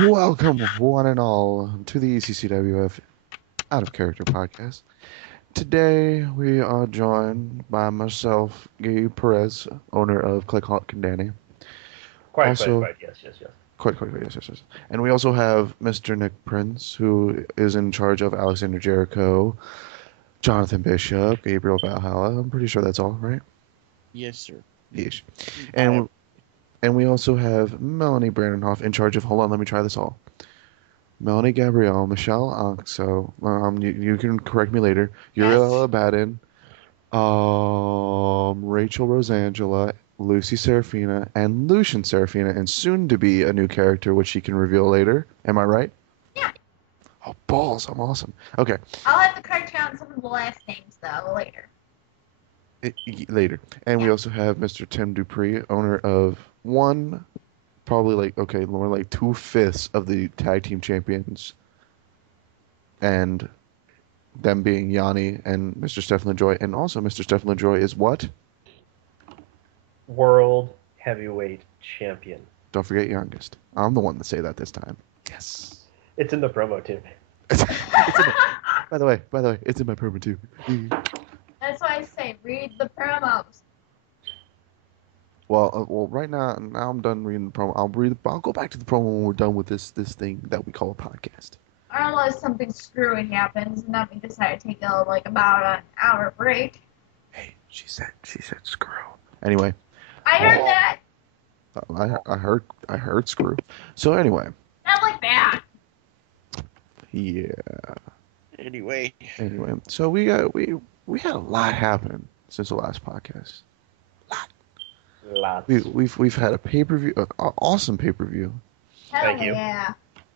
Welcome, one and all, to the ECCWF Out of Character podcast. Today, we are joined by myself, Gabe Perze, owner of Click Hawk and Danny. Quite, Also, yes. quite, yes. And we also have Mr. Nick Prince, who is in charge of Alexander Jericho, Jonathan Bishop, Gabriel Valhalla. I'm pretty sure that's all, right? Yes, sir. Yes. And we also have Melanie Brandenhoff in charge of, hold on, let me try this all. Melanie Gabrielle, Michelle Oxo, you can correct me later, Uriella Baden, Rachel Rosangela, Lucy Serafina, and Lucian Serafina, and soon to be a new character which she can reveal later. Am I right? Yeah. Oh, balls, I'm awesome. Okay. I'll have to correct you on some of the last names, though, later. Later. And we also have Mr. Tim Dupre, owner of more like 2/5 of the tag team champions, and them being Yanni and Mr. Stephen LaJoy, and also Mr. Stephen LaJoy is what? World Heavyweight Champion. Don't forget youngest. I'm the one to say that this time. Yes. It's in the promo too. By the way, it's in my promo too. That's why I say, read the promos. Well, right now I'm done reading the promo. I'll go back to the promo when we're done with this thing that we call a podcast. Unless something screwy happens, and then we decide to take about an hour break. Hey, she said screw. Anyway. I heard that. I heard screw. So anyway. Not like that. Yeah. Anyway, so we had a lot happen since the last podcast. Lots. We've had a pay-per-view, an awesome pay-per-view. Hell Thank you. yeah.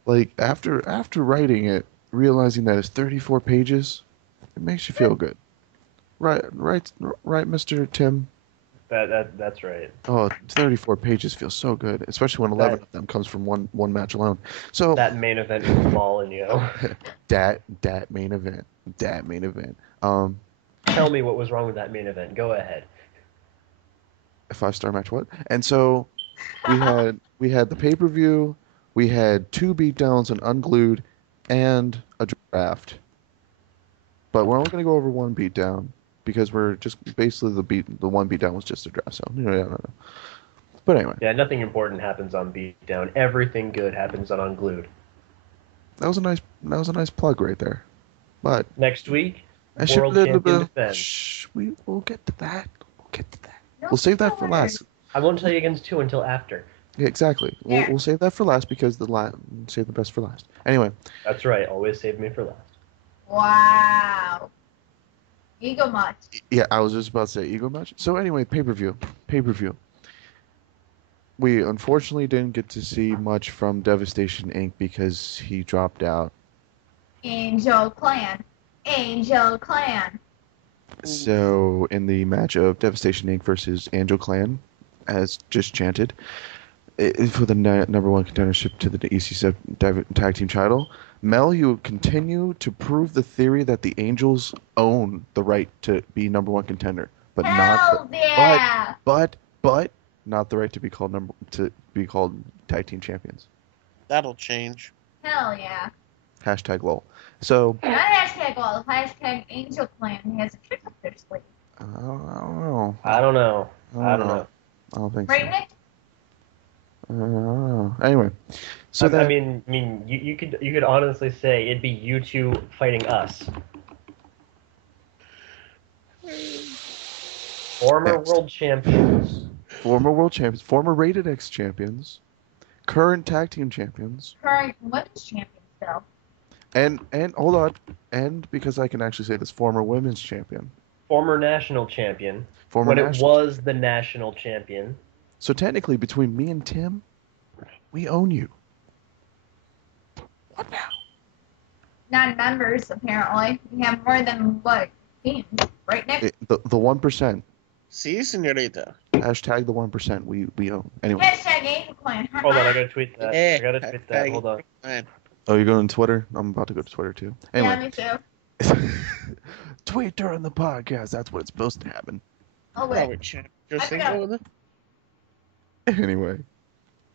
Like after writing it, realizing that it's 34 pages, it makes you feel good. Right, Mr. Tim. That's right. Oh, 34 pages feels so good, especially when 11 of them comes from one match alone. So That main event is falling, yo. that main event. Tell me what was wrong with that main event. Go ahead. A 5-star match, what? And so we had the pay-per-view, we had 2 beatdowns, an unglued, and a draft. But we're only going to go over 1 beatdown because we're just basically the 1 beatdown was just a draft. So no. But anyway, Yeah, nothing important happens on Beatdown. Everything good happens on Unglued. that was a nice plug right there. But Next week, I should World Champion defense. Shh, we'll get to that. No We'll save that for spoilers. last. I won't tell you against 2 until after. Yeah, exactly. Yeah. We'll save that for last because save the best for last. Anyway, That's right. Always save me for last. Wow. Ego much. yeah, I was just about to say ego match. So anyway, pay-per-view. We unfortunately didn't get to see much from Devastation Inc. because he dropped out. Angel Clan. So in the match of Devastation Inc. versus Angel Clan, as just chanted, for the number 1 contendership to the ECCF tag team title, Mel, you continue to prove the theory that the Angels own the right to be number 1 contender, but Hell yeah. but not the right to be called tag team champions. that'll change. Hell yeah. Hashtag lol. So Not hashtag all. Hashtag Angel Clan has a trick up their sleeve. I don't know. I don't know. I don't know. I don't think Right, so. Nick? I don't know. Anyway, so I mean, you could honestly say it'd be you 2 fighting us. Former Next. world champions. former world champions, former Rated X champions, current tag team champions, Current women's champion, though. and hold on, and because I can actually say this, former women's champion, Former national champion. former When national. it was the national champion. So technically, between me and Tim, we own you. What now? Non-members, apparently. We have more than, teams. Right, Nick? The 1%. See, senorita. Hashtag the 1%. We own. Anyway. Hashtag Angel Clan. Hold on, I gotta tweet that. Eh, I gotta tweet that. Hold on. Man. Oh, you're going to Twitter? I'm about to go to Twitter too. Yeah, Anyway. me too. Tweet during the podcast. That's what it's supposed to happen. Oh, Oh, wait. wait, champ. Just I think forgot. over there. Anyway.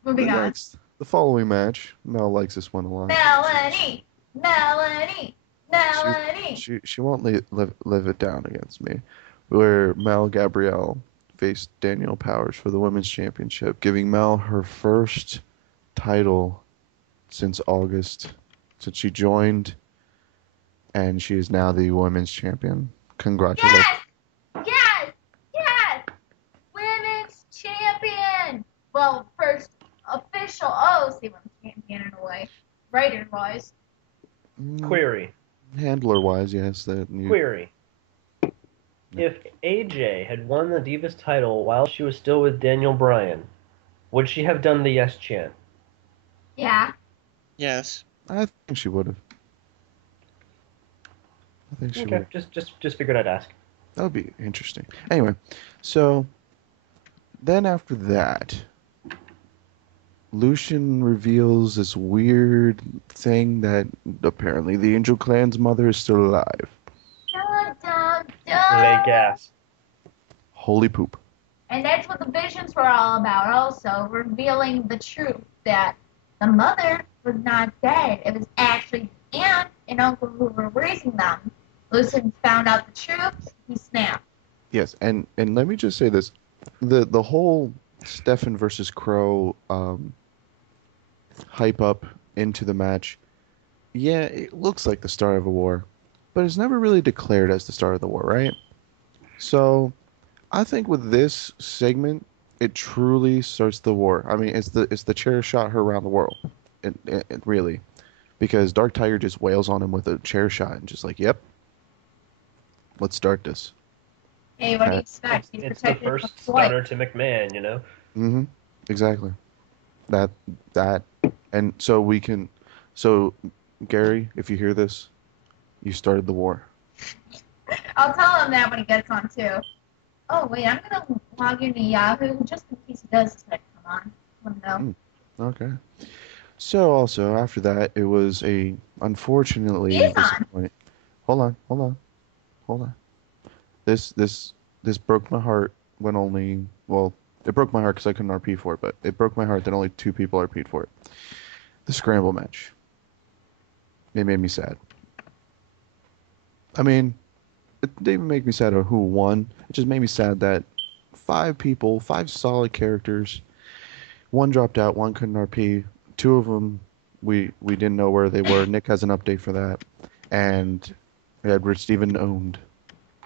Moving on. Next. The following match, Mel likes this one a lot. Melanie, Melanie, Melanie. She won't live it down against me. Where Mel Gabrielle faced Danielle Powers for the women's championship, giving Mel her first title since August, since she joined, and she is now the women's champion. Congratulations. Yes, yes, yes. Women's champion. Well, first official OC women's champion in a way, writer-wise. Query. Handler-wise, yes. Query. If AJ had won the Divas title while she was still with Daniel Bryan, would she have done the yes chant? Yeah. Yes. I think she would have. I think she would. Okay, just figured I'd ask. That would be interesting. Anyway, so then after that, Lucian reveals this weird thing that apparently the Angel Clan's mother is still alive. Dun, dun, They dun. gas. Holy poop. And that's what the visions were all about, also revealing the truth that the mother was not dead. It was actually the aunt and uncle who were raising them. Lucian found out the truth. He snapped. Yes, and let me just say this. The whole Stefan versus Crow hype up into the match, yeah, it looks like the start of a war, but it's never really declared as the start of the war, right? So I think with this segment, it truly starts the war. I mean, it's the chair shot her around the world, it really, because Dark Tiger just wails on him with a chair shot and just like, yep, let's start this. Hey, what do you expect? He's It's the protected first from Floyd. stunner to McMahon, you know? Mm-hmm. Exactly. That and so we can. So Gary, if you hear this, you started the war. I'll tell him that when he gets on too. Oh wait, I'm gonna log into Yahoo just in case he does decide to come on. Let him know. Okay. So also after that, it was unfortunately He is on. disappointing. Hold on. This broke my heart when it broke my heart because I couldn't RP for it, but it broke my heart that only 2 people RP'd for it. The scramble match. It made me sad. I mean, it didn't even make me sad about who won. It just made me sad that 5 people, 5 solid characters, one dropped out, one couldn't RP. 2 of them, we didn't know where they were. Nick has an update for that. And Edward Steven owned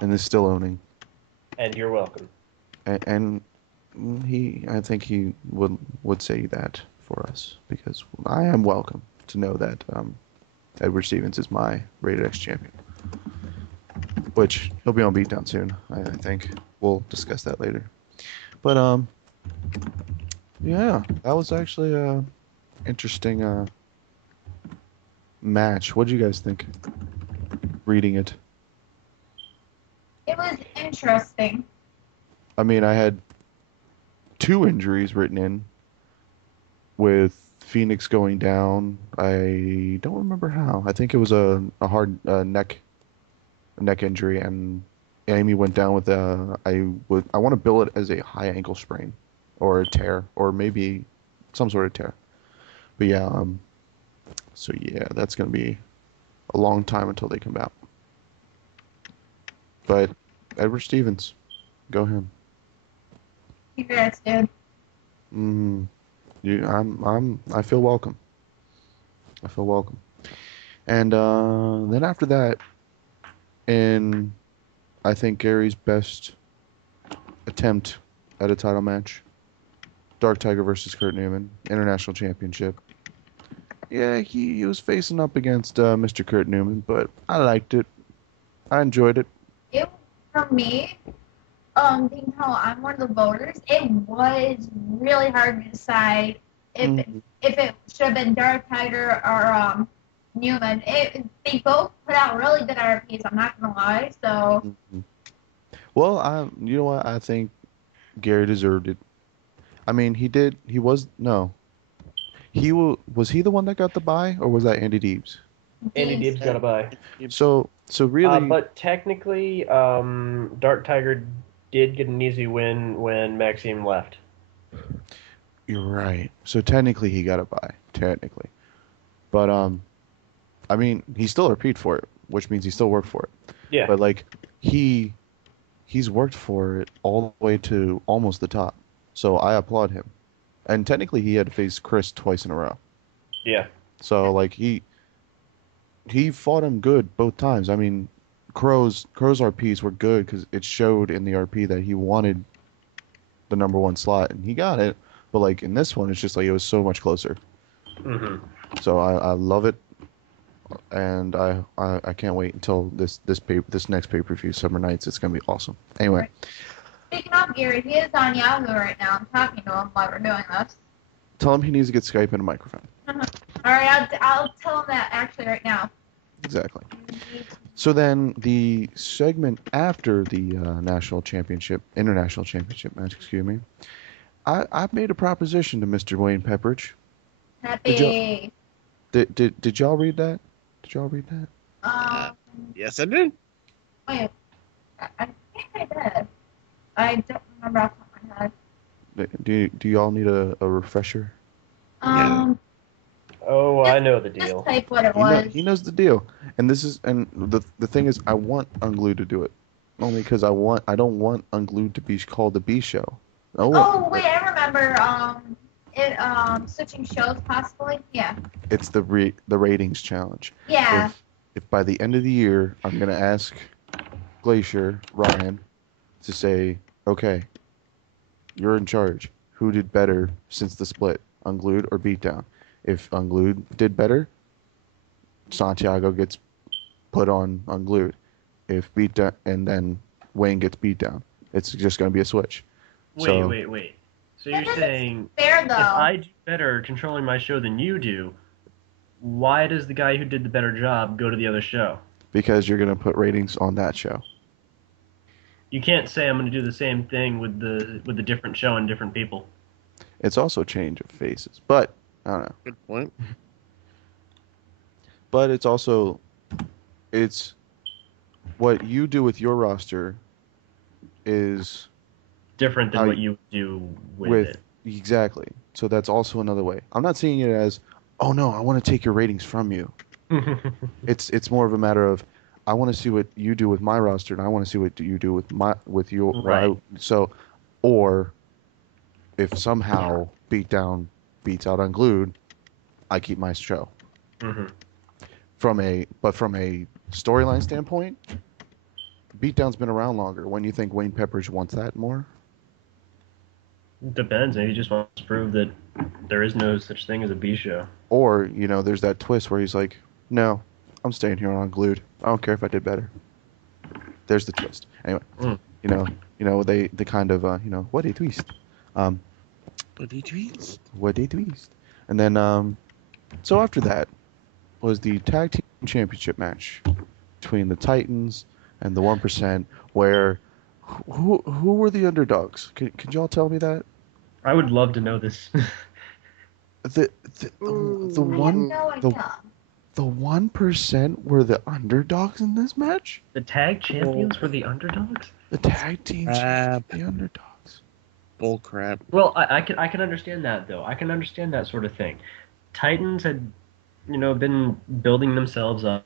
and is still owning. And you're welcome. And I think he would say that for us because I am welcome to know that Edward Stevens is my Rated X champion, which he'll be on Beatdown soon. I think we'll discuss that later. But yeah, that was actually a interesting match. What did you guys think? Reading it. It was interesting. I mean, I had 2 injuries written in with Phoenix going down. I don't remember how. I think it was a hard neck injury, and Amy went down with I want to bill it as a high ankle sprain or a tear or maybe some sort of tear. But yeah, so yeah, that's gonna be a long time until they come out. But Edward Stevens, go him. Congrats, dude. I feel welcome. I feel welcome. And then after that, in I think Gary's best attempt at a title match, Dark Tiger versus Kurt Newman, International Championship. Yeah, he was facing up against Mr. Kurt Newman, but I liked it. I enjoyed it. For me, being how I'm one of the voters, it was really hard to decide if it should have been Dark Tiger or Newman. They both put out really good RPs. I'm not gonna lie. So. Well, you know what? I think Gary deserved it. I mean, he did. Was he the one that got the bye, or was that Andy Deebs? Andy Deeb's got a bye. So really, but technically, Dark Tiger did get an easy win when Maxime left. You're right. So technically he got a bye. Technically. But I mean, he still RP'd for it, which means he still worked for it. Yeah. But like he's worked for it all the way to almost the top. So I applaud him. And technically he had to face Chris twice in a row. Yeah. So like he fought him good both times. I mean, Crow's RPs were good because it showed in the RP that he wanted the #1 slot and he got it. But like in this one, it's just like it was so much closer. Mm-hmm. So I love it, and I can't wait until this next pay-per-view, Summer Nights. It's gonna be awesome. Anyway, Speaking of Gary, he is on Yahoo right now. I'm talking to him while we're doing this. tell him he needs to get Skype and a microphone. All right, I'll tell him that actually right now. Exactly. So then the segment after the international championship match, excuse me, I've made a proposition to Mr. Wayne Pepperidge. Happy. Did y'all read that? Did y'all read that? Yes, I did. Wait, I think I did. I don't remember off the top of my head. Do y'all need a refresher? Oh, I know the Just deal. type what it was. He knows the deal, and the thing is, I want Unglued to do it, only because I don't want Unglued to be called the B show. Oh wait, I remember. Switching shows possibly. Yeah. It's the ratings challenge. Yeah. If by the end of the year I'm gonna ask Glacier Ryan to say, okay, you're in charge. Who did better since the split, Unglued or Beatdown? If Unglued did better, Santiago gets put on Unglued. If Beatdown, and then Wayne gets Beatdown. It's just going to be a switch. Wait. So you're saying fair though. if I do better controlling my show than you do, why does the guy who did the better job go to the other show? Because you're going to put ratings on that show. You can't say I'm going to do the same thing with the different show and different people. It's also change of faces, but I don't know. Good point. But it's what you do with your roster is Different than How what you do with it. Exactly. So that's also another way. I'm not seeing it as, oh no, I want to take your ratings from you. It's more of a matter of, I want to see what you do with my roster, and I want to see what you do with your Right. So, or if somehow Beatdown beats out Unglued, I keep my show. Mm-hmm. From a storyline standpoint, Beatdown's been around longer. When you think Wayne Pepperidge wants that more? Depends. Maybe he just wants to prove that there is no such thing as a B show. Or, there's that twist where he's like, no, I'm staying here on Unglued. I don't care if I did better. There's the twist. Anyway, they kind of, what a twist. But he tweets. What a twist. And then, so after that was the tag team championship match between the Titans and the 1%, where who were the underdogs? Could y'all tell me that? I would love to know this. The one No idea. the 1% were the underdogs in this match? The tag champions were the underdogs? The tag team champions, the underdogs. Bull crap. Well, I can understand that, though. I can understand that sort of thing. Titans had, been building themselves up,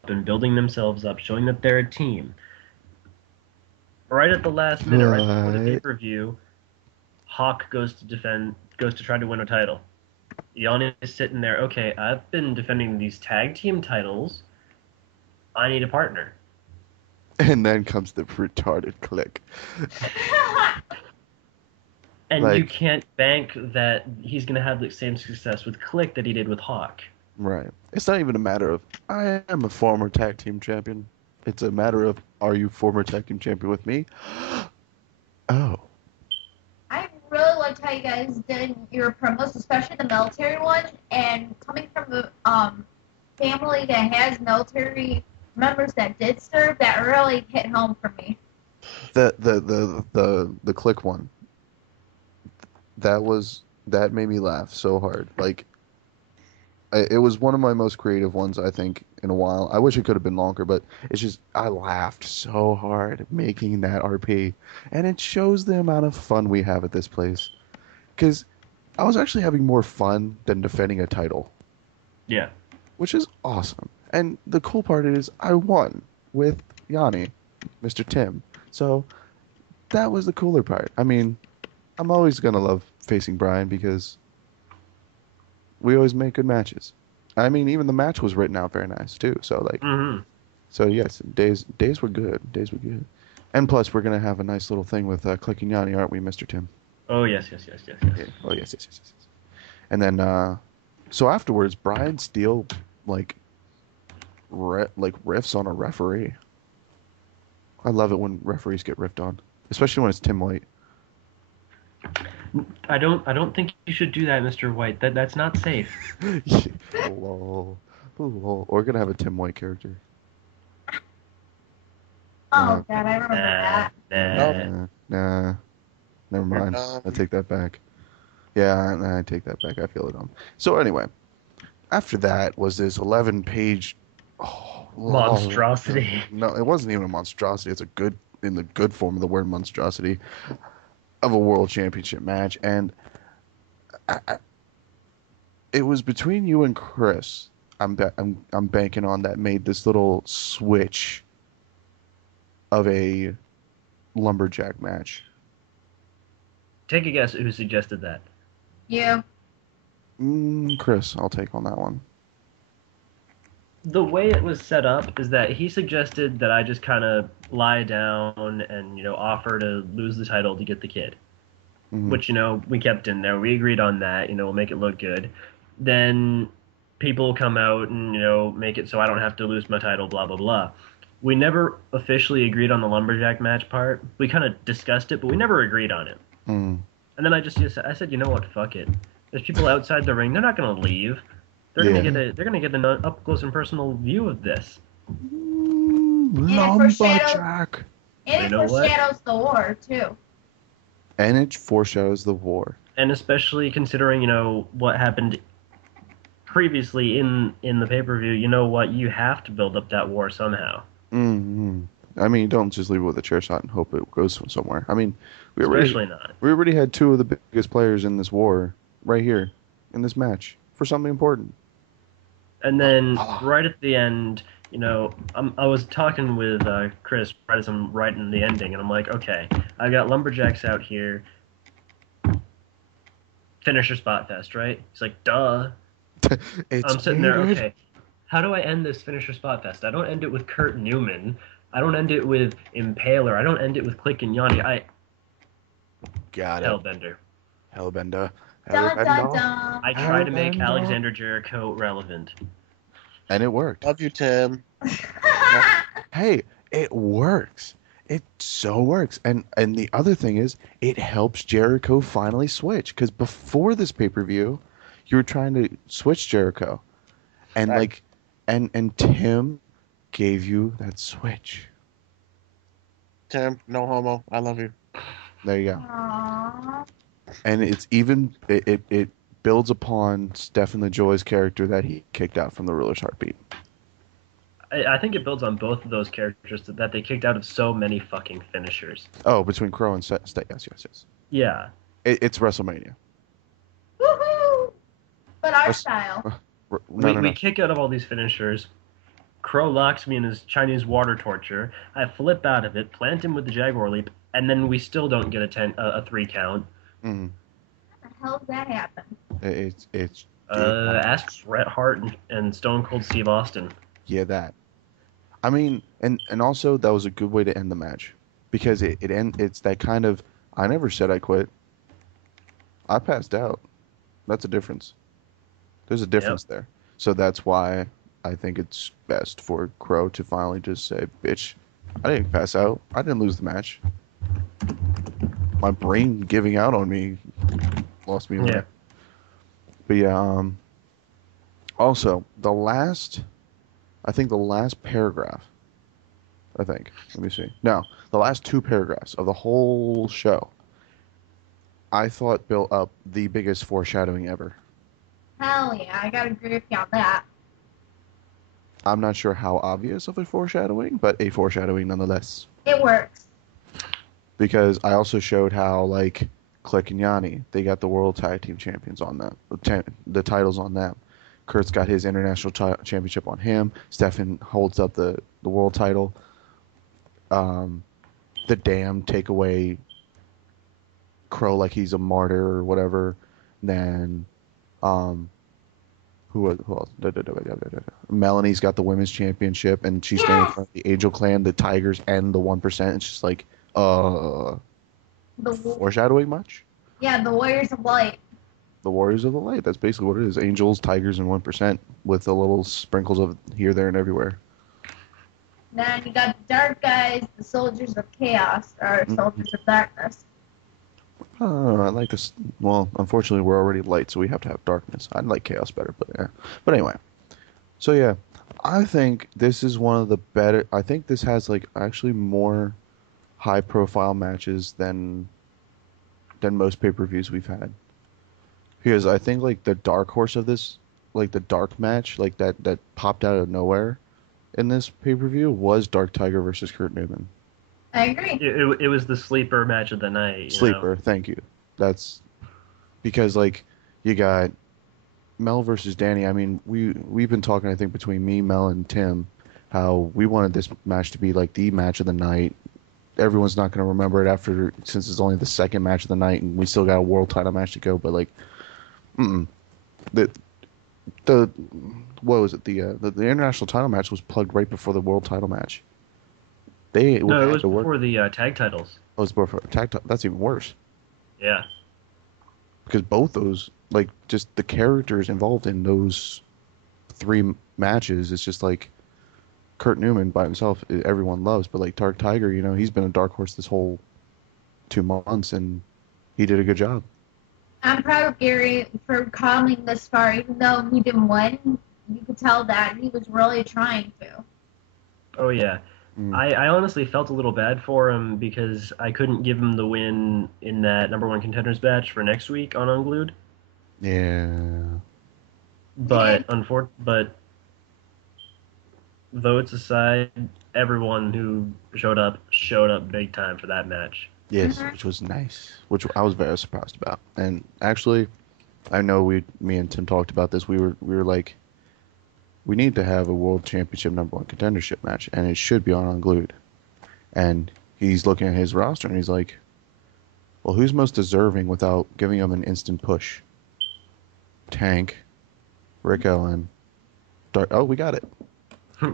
showing that they're a team. Right at the last minute, right before the Right. pay-per-view, Hawk goes to try to win a title. Yanni is sitting there, okay, I've been defending these tag team titles. I need a partner. And then comes the retarded click. And Like- you can't bank that he's going to have the same success with Click that he did with Hawk. Right. It's not even a matter of, I am a former tag team champion. It's a matter of, are you former tag team champion with me? Oh. I really liked how you guys did your promos, especially the military one. And coming from a family that has military members that did serve, that really hit home for me. The click one. That made me laugh so hard. Like, it was one of my most creative ones, I think, in a while. I wish it could have been longer, but it's just, I laughed so hard making that RP. And it shows the amount of fun we have at this place. Because I was actually having more fun than defending a title, Yeah. which is awesome. And the cool part is I won with Yanni, Mr. Tim. So that was the cooler part. I mean, I'm always gonna love facing Brian because we always make good matches. I mean, even the match was written out very nice too. So like, Mm-hmm. so yes, days were good. Days were good. And plus, we're gonna have a nice little thing with clicking Yanni, aren't we, Mr. Tim? Oh yes, yes, yes, yes, Yeah. yes. Oh yes. And then, so afterwards, Brian Steele like, riffs on a referee. I love it when referees get riffed on, especially when it's Tim White. I don't think you should do that, Mr. White. That's not safe. Lol. Lol. We're gonna have a Tim White character. Oh, God, I remember that. Nah. Never mind. I take that back. Yeah, I take that back. I feel it on. So anyway, after that was this 11-page Monstrosity. No, it wasn't even a monstrosity. It's in the good form of the word monstrosity of a world championship match, and it was between you and Chris. I'm banking on that made this little switch of a lumberjack match. Take a guess who suggested that. You. Chris, I'll take on that one. The way it was set up is that he suggested that I just kind of lie down and, offer to lose the title to get the kid. Mhm. Which, we kept in there. We agreed on that, we'll make it look good. Then people come out and, make it so I don't have to lose my title, blah, blah, blah. We never officially agreed on the lumberjack match part. We kind of discussed it, but we never agreed on it. Mm. And then I said, you know what, fuck it. There's people outside the ring. They're not going to leave. They're Yeah. gonna get an up close and personal view of this. Lumberjack. And You it know what? foreshadows the war, too. And it foreshadows the war. And especially considering, what happened previously in the pay-per-view, you know what? You have to build up that war somehow. Mm-hmm. I mean, don't just leave it with a chair shot and hope it goes somewhere. I mean, we Especially not. already had two of the biggest players in this war right here in this match for something important. And then right at the end, I was talking with Chris right as I'm writing the ending, and I'm like, okay, I got lumberjacks out here. Finisher spot fest, right? He's like, duh. I'm sitting there, okay. How do I end this finisher spot fest? I don't end it with Kurt Newman. I don't end it with Impaler. I don't end it with Click and Yanni. Got it. Hellbender. Hellbender. Dun, dun, Hellbender. dun. I try to make Hellbender. Alexander Jericho relevant. And it worked. Love you, Tim. Hey, it works. It so works. And the other thing is, it helps Jericho finally switch. Because before this pay-per-view, you were trying to switch Jericho. And Right. and Tim gave you that switch. Tim, no homo. I love you. There you go. Aww. And it's even it builds upon Stephen LaJoy's character that he kicked out from the Ruler's Heartbeat. I think it builds on both of those characters that they kicked out of so many fucking finishers. Oh, between Crow and yes. Yeah. It's WrestleMania. Woohoo! But our Let's- style. We kick out of all these finishers. Crow locks me in his Chinese water torture. I flip out of it, plant him with the Jaguar leap, and then we still don't get a 3 count. Mm, How the hell did that happen? it's Ask Bret Hart and Stone Cold Steve Austin. yeah, that. I mean, and also that was a good way to end the match because it's that kind of I never said I quit. I passed out. That's a difference. There's a difference there. So that's why I think it's best for Crow to finally just say, "Bitch, I didn't pass out. I didn't lose the match. My brain giving out on me lost me." Yeah. But yeah, also the last paragraph, let me see. No, the last 2 paragraphs of the whole show, I thought built up the biggest foreshadowing ever. Hell yeah, I gotta agree with you on that. I'm not sure how obvious of a foreshadowing, but a foreshadowing nonetheless. It works. Because I also showed how, like, Click and Yanni, they got the World Tag Team Champions on them, the titles on them. Kurt's got his international championship on him. Stefan holds up the world title. The Dam take away Crow like he's a martyr or whatever. Then, who else? Melanie's got the women's championship, and she's standing in front of the Angel Clan, the Tigers, and the 1%. It's just like, foreshadowing much? Yeah, the Warriors of Light. The Warriors of the Light. That's basically what it is. Angels, Tigers, and 1% with the little sprinkles of here, there, and everywhere. Then you got the dark guys, the Soldiers of Chaos, or Soldiers of Darkness. I like this. Well, unfortunately, we're already light, so we have to have darkness. I like chaos better, but yeah. But anyway, so yeah, I think this is one of the better. I think this has like actually more high-profile matches than most pay-per-views we've had. Because I think like the dark horse of this, like the dark match, like that popped out of nowhere in this pay-per-view was Dark Tiger versus Kurt Newman. I agree. It was the sleeper match of the night. Sleeper, thank you. That's because like you got Mel versus Danny. I mean, we've been talking, I think, between me, Mel, and Tim, how we wanted this match to be like the match of the night. Everyone's not going to remember it since it's only the second match of the night, and we still got a world title match to go. But like, the what was it? The international title match was plugged right before the world title match. It was before the tag titles. Oh, it was before tag. That's even worse. Yeah. Because both those, like, just the characters involved in those 3 matches, it's just like Kurt Newman by himself, everyone loves, but like Dark Tiger, he's been a dark horse this whole 2 months, and he did a good job. I'm proud of Gary for coming this far, even though he didn't win. You could tell that he was really trying to. Oh yeah. I honestly felt a little bad for him because I couldn't give him the win in that number 1 contenders match for next week on Unglued. Yeah. But but votes aside, everyone who showed up big time for that match. Yes, which was nice, which I was very surprised about. And actually, I know me and Tim talked about this. We were like, we need to have a world championship number 1 contendership match, and it should be on Unglued. And he's looking at his roster, and he's like, well, who's most deserving without giving him an instant push? Tank, Rick Owen, oh, we got it.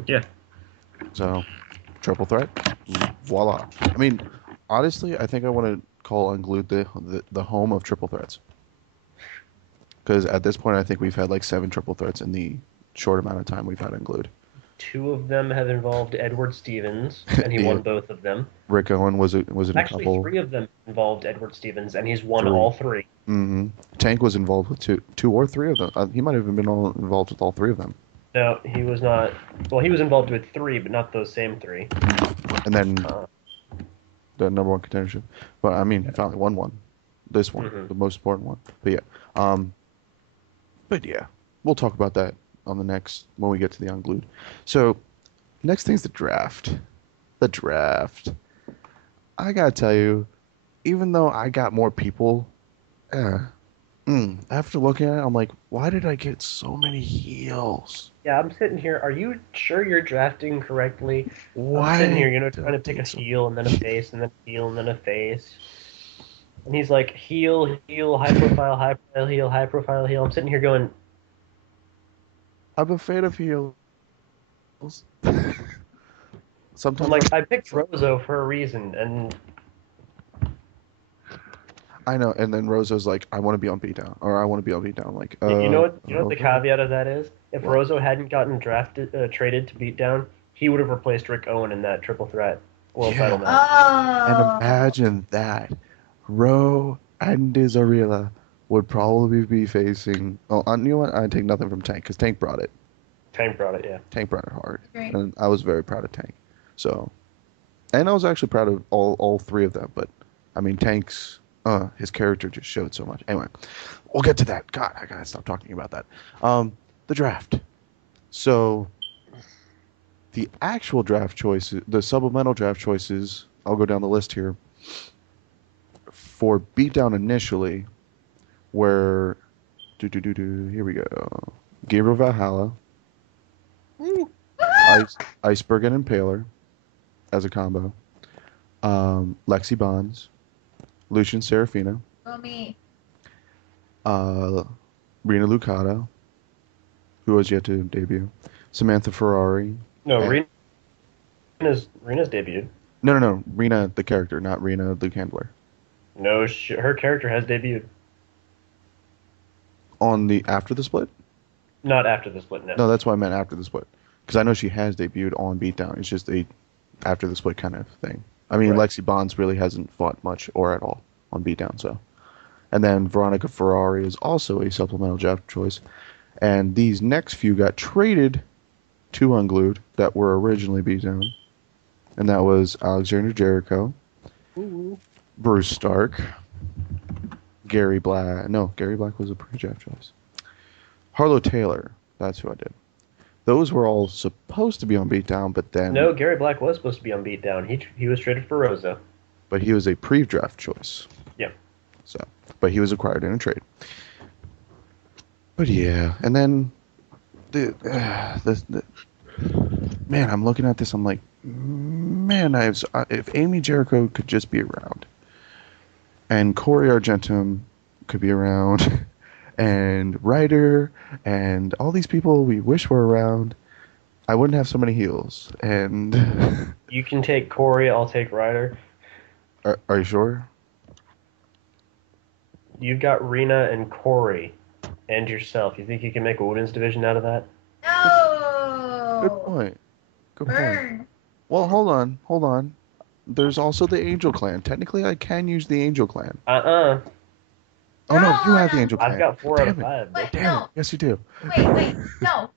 Yeah. So, triple threat, voila. I mean, honestly, I think I want to call Unglued the home of triple threats. Because at this point, I think we've had like 7 triple threats in the short amount of time we've had Unglued. 2 of them have involved Edward Stevens, and he won both of them. Rick Owen was it Actually, a couple? 3 of them involved Edward Stevens, and he's won all 3. Mm-hmm. Tank was involved with 2 or 3 of them. He might have even been involved with all 3 of them. No, he was not. Well, he was involved with 3, but not those same 3. And then the number 1 contendership. But I mean, he finally won one. This one, the most important one. But yeah, we'll talk about that on the next when we get to the Unglued. So, next thing's the draft. The draft. I gotta tell you, even though I got more people, after looking at it, I'm like, why did I get so many heels? Yeah, I'm sitting here. Are you sure you're drafting correctly? Why? I'm sitting here, trying to pick a heel and then a face and then a heel and then a face. And he's like, heel, high profile, heel, high profile, heel. I'm sitting here going, I'm a fan of heels. Sometimes I'm like, I picked Rozo for a reason, and I know. And then Rozo's like, I want to be on beatdown, or I want to be on beatdown. Like, you know what the caveat of that is? If Rozo hadn't gotten traded to beatdown, he would have replaced Rick Owen in that triple threat world title match. And imagine that, Ro and Dizarilla would probably be facing. Oh, you know what? I take nothing from Tank because Tank brought it. Tank brought it, yeah. Tank brought it hard, Great. and I was very proud of Tank. So, and I was actually proud of all 3 of them. But I mean, Tank's his character just showed so much. Anyway, we'll get to that. God, I gotta stop talking about that. The draft. So, the actual draft choices, the supplemental draft choices. I'll go down the list here. for beatdown initially, where here we go. Gabriel Valhalla, Iceberg and Impaler as a combo. Lexi Bonds, Lucian Serafina, Go me. Rena Lucado, who has yet to debut, Samantha Ferrari. No, and- Rena's debuted. No. Rena the character, not Rena Luke Handler. No, her character has debuted. On the after the split? Not after the split, no. No, that's why I meant after the split. Because I know she has debuted on Beatdown. It's just a after the split kind of thing. I mean, Right. Lexi Bonds really hasn't fought much or at all on Beatdown, so. And then Veronica Ferrari is also a supplemental draft choice. And these next few got traded to Unglued that were originally Beatdown. And that was Alexander Jericho, Ooh. Bruce Stark, Gary Black. No, Gary Black was a pre-draft choice. Harlow Taylor. That's who I did. Those were all supposed to be on Beatdown, but then... No, Gary Black was supposed to be on Beatdown. He was traded for Rosa. But he was a pre-draft choice. Yeah. So, but he was acquired in a trade. But yeah, and then man, I'm looking at this. I'm like, man, if Amy Jericho could just be around, and Corey Argentum could be around, and Ryder, and all these people we wish were around, I wouldn't have so many heels. And You can take Corey, I'll take Ryder. are you sure? You've got Rena and Corey and yourself. You think you can make a women's division out of that? No. Good point. Good point. Burn. Well, hold on. There's also the Angel Clan. Technically, I can use the Angel Clan. Uh-uh. Oh no, you have the No. Angel Clan. I've got 4 out of Damn it. 5. Wait, Damn no. it. Yes, you do. Wait. No.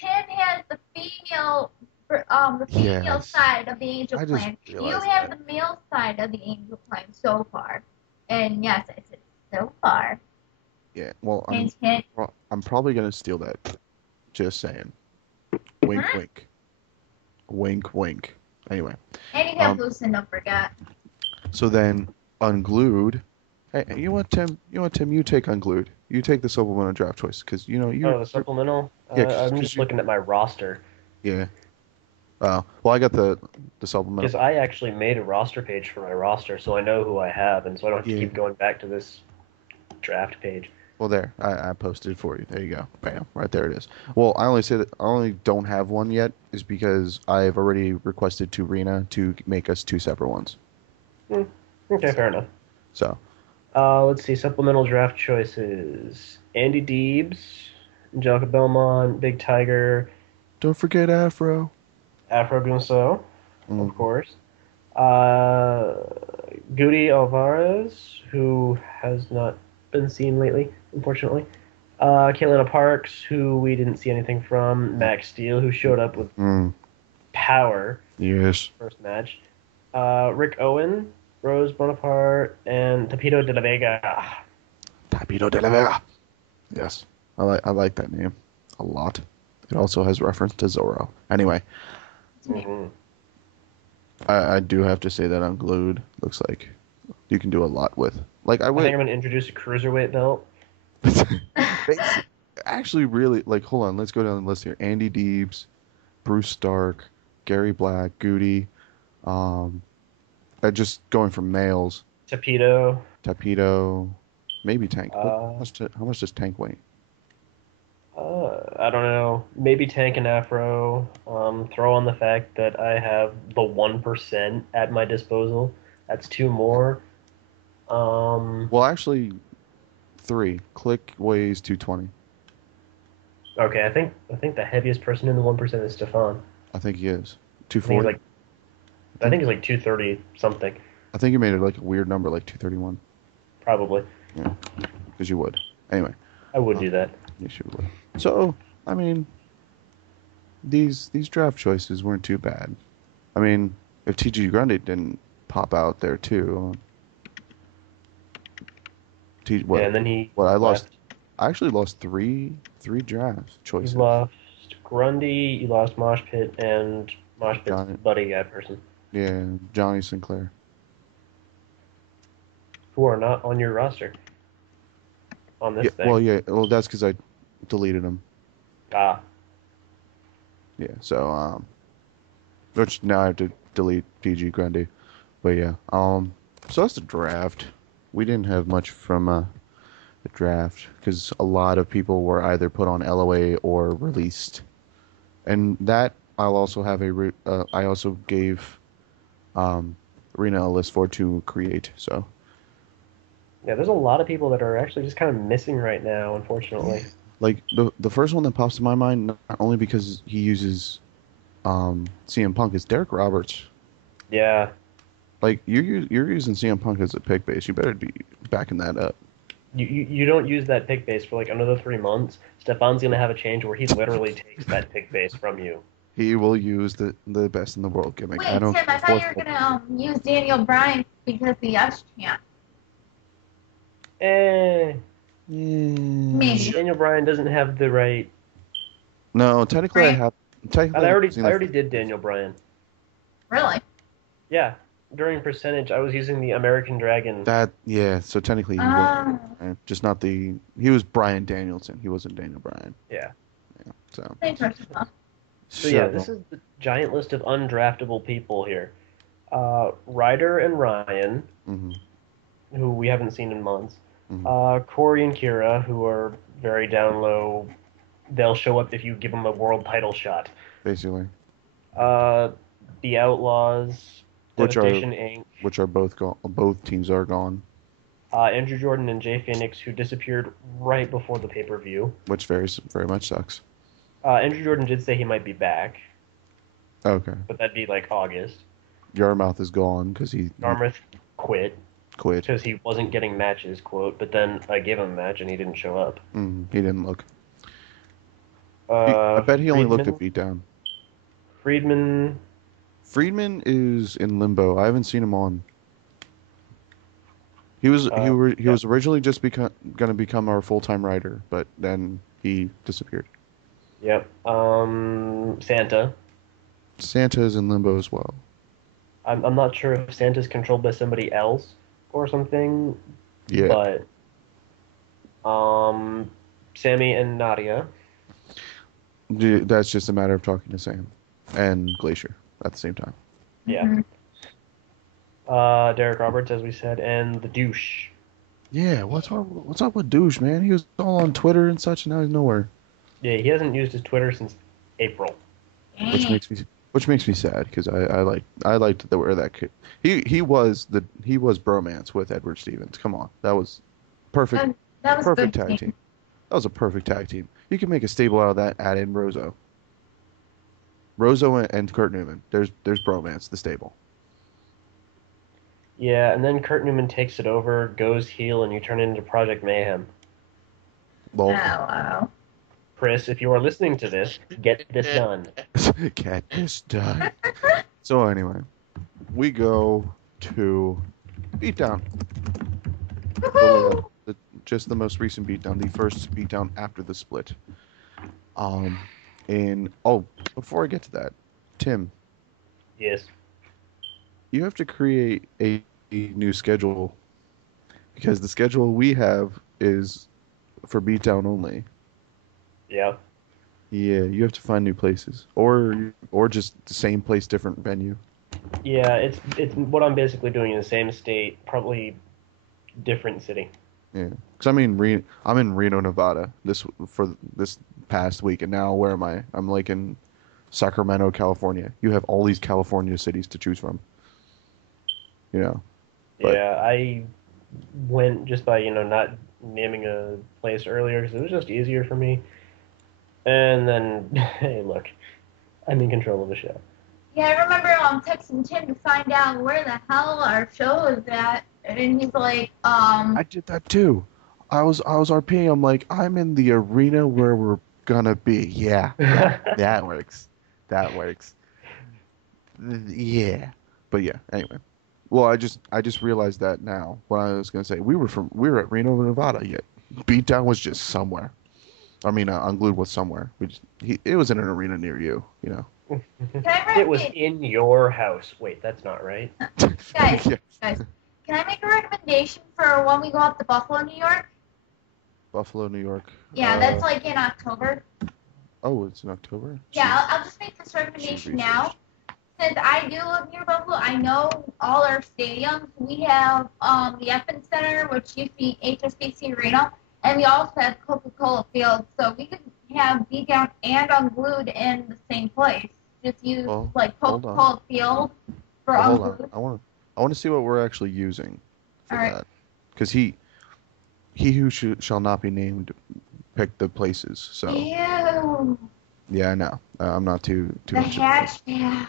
Tim has the female, the female Yes. side of the Angel I just Clan. You realized have that. the male side of the Angel Clan so far. And yes, I said so far. Yeah. Well, Hint, hint. I'm probably gonna steal that. Just saying. Wink, Huh? wink. Wink, wink. Anyway, And you have Um, Lucian, don't forget. so then Unglued. Hey, you know what, Tim? You take Unglued. You take the supplemental draft choice because you know you. Oh, the supplemental? Yeah, 'cause I'm just you- looking at my roster. Yeah. Well, I got the supplemental. Because I actually made a roster page for my roster, so I know who I have, and so I don't have to Yeah. keep going back to this draft page. Well, there, I posted it for you. There you go. Bam, right there it is. Well, I only don't have one yet is because I've already requested to Rena to make us 2 separate ones. Okay, fair enough. So, Let's see, supplemental draft choices. Andy Deebs, Angelica Belmont, Big Tiger, don't forget Afro. Afro Gunso, Mm. of course. Goody Alvarez, who has not been seen lately, unfortunately. Kaylina Parks, who we didn't see anything from. Max Steele, who showed up with power Yes. first match. Rick Owen, Rose Bonaparte, and Tapito de la Vega. Tapito de la Vega. Yes, I like that name a lot. It also has reference to Zorro. Anyway, Mhm. I do have to say that Unglued looks like you can do a lot with. Like I I would. think I'm going to introduce a cruiserweight belt. Actually, really, like, hold on. Let's go down the list here. Andy Deebs, Bruce Stark, Gary Black, Goody. Just going from males. Tapito. Tapito, maybe Tank. Uh, How much does Tank weigh? I don't know. Maybe Tank and Afro. Throw on the fact that I have the 1% at my disposal. That's 2 more. Well, actually, 3. Click weighs 220. Okay, I think the heaviest person in the 1% is Stefan. I think he is. I think he's 240. like, I think he's like 230 something, I think you made it like a weird number, like 231, probably. because you would. Anyway, I would do that. yes, you would. So, I mean, these draft choices weren't too bad. I mean, if TG Grundy didn't pop out there too. Yeah, and then he I lost. left. I actually lost three draft choices. You lost Grundy, you lost Mosh Pit, and Mosh Pit's Got it. buddy guy person. Yeah, Johnny Sinclair. who are not on your roster on this Yeah, thing. well, that's because I deleted them. Ah, Yeah, so which now I have to delete PG Grundy. But yeah, so that's the draft. We didn't have much from the draft because a lot of people were either put on LOA or released, and that I'll also have I also gave Arena a list for to create. So yeah. There's a lot of people that are actually just kind of missing right now, unfortunately. like the first one that pops to my mind, not only because he uses CM Punk, is Derek Roberts. Yeah. Like you're using CM Punk as a pick base. You better be backing that up. You don't use that pick base for like another 3 months. Stefan's gonna have a change where he literally takes that pick base from you. He will use the best in the world gimmick. Wait, I don't Tim, I thought you were gonna use Daniel Bryan because the S champ. Maybe. Daniel Bryan doesn't have the right. No, technically I Right. have. Technically, I I'm already using I already did Daniel Bryan. Really? Yeah, during percentage, I was using the American Dragon. that. Yeah, so technically he was just not the. He was Brian Danielson. He wasn't Daniel Bryan. Yeah. Yeah. So. Same person. Huh? So yeah, this is the giant list of undraftable people here. Ryder and Ryan, Mhm. who we haven't seen in months. Mhm. Corey and Kira, who are very down low. They'll show up if you give them a world title shot. Basically, The Outlaws, Which are- Devastation Inc., which are both gone. Both teams are gone, Andrew Jordan and Jay Phoenix, who disappeared right before the pay-per-view. which very much sucks. Andrew Jordan did say he might be back, Okay, but that'd be like August. Yarmouth is gone because he Yarmouth quit quit. because he wasn't getting matches, quote, but then I gave him a match and he didn't show up. He didn't look. I bet he only looked at Friedman- beatdown. Friedman, Friedman is in limbo. I haven't seen him on. He was he was originally just gonna become our full-time writer, but then he disappeared. yep. Santa. Santa is in limbo as well. I'm not sure if Santa's controlled by somebody else or something, Yeah, but Sammy and Nadia. That's just a matter of talking to Sam and Glacier at the same time. Yeah. Mhm. Derek Roberts, as we said, and the douche. Yeah, what's up with Douche, man? He was all on Twitter and such, and now he's nowhere. Yeah, he hasn't used his Twitter since April. Which makes me sad because I liked the where that kid. He was bromance with Edward Stevens. Come on, that was perfect. That was Perfect good tag team. That was a perfect tag team. You can make a stable out of that. Add in Rozo. And Kurt Newman. There's bromance. The stable. Yeah, and then Kurt Newman takes it over, goes heel, and you turn it into Project Mayhem. Oh, Lol. wow. Chris, if you are listening to this, get this done. Get this done. So anyway, we go to Beatdown. Woohoo! Just the most recent beatdown, the first beatdown after the split. Before I get to that, Tim, Yes. you have to create a new schedule because the schedule we have is for beatdown only. Yeah. Yeah, you have to find new places, or just the same place, different venue. Yeah, it's what I'm basically doing in the same state, probably different city. Yeah, because I'm in Reno, Nevada for this past week, and now where am I? I'm like in Sacramento, California. You have all these California cities to choose from. You know. But- Yeah, I went just by, not naming a place earlier because it was just easier for me. And then, hey, look, I'm in control of the show. Yeah, I remember texting Tim to find out where the hell our show is at, and he's like, I did that too. I was RPing. I'm like, I'm in the arena where we're gonna be. Yeah, that works. That works. Yeah, but yeah. Anyway, well, I just realized that now. What I was gonna say, we were at Reno, Nevada. Yet Beatdown was just somewhere. I mean, Unglued was somewhere. It was in an arena near you. You know. can I It was rent in your house. Wait, that's not right. Guys, Yeah. guys, Can I make a recommendation for when we go up to Buffalo, New York? Buffalo, New York. Yeah, that's like in October. Oh, it's in October? Yeah, I'll just make this recommendation now. Since I do live near Buffalo, I know all our stadiums. We have the Eccwf Center, which used to be HSBC Arena, and we also have Coca-Cola Field. So we could have Beatdown and Unglued in the same place. Just use like Coca-Cola Field for Unglued. Hold on. I want to see what we're actually using for that. Because he who shall not be named picked the places. So. Ew. Yeah, I know. I'm not too the hatchback.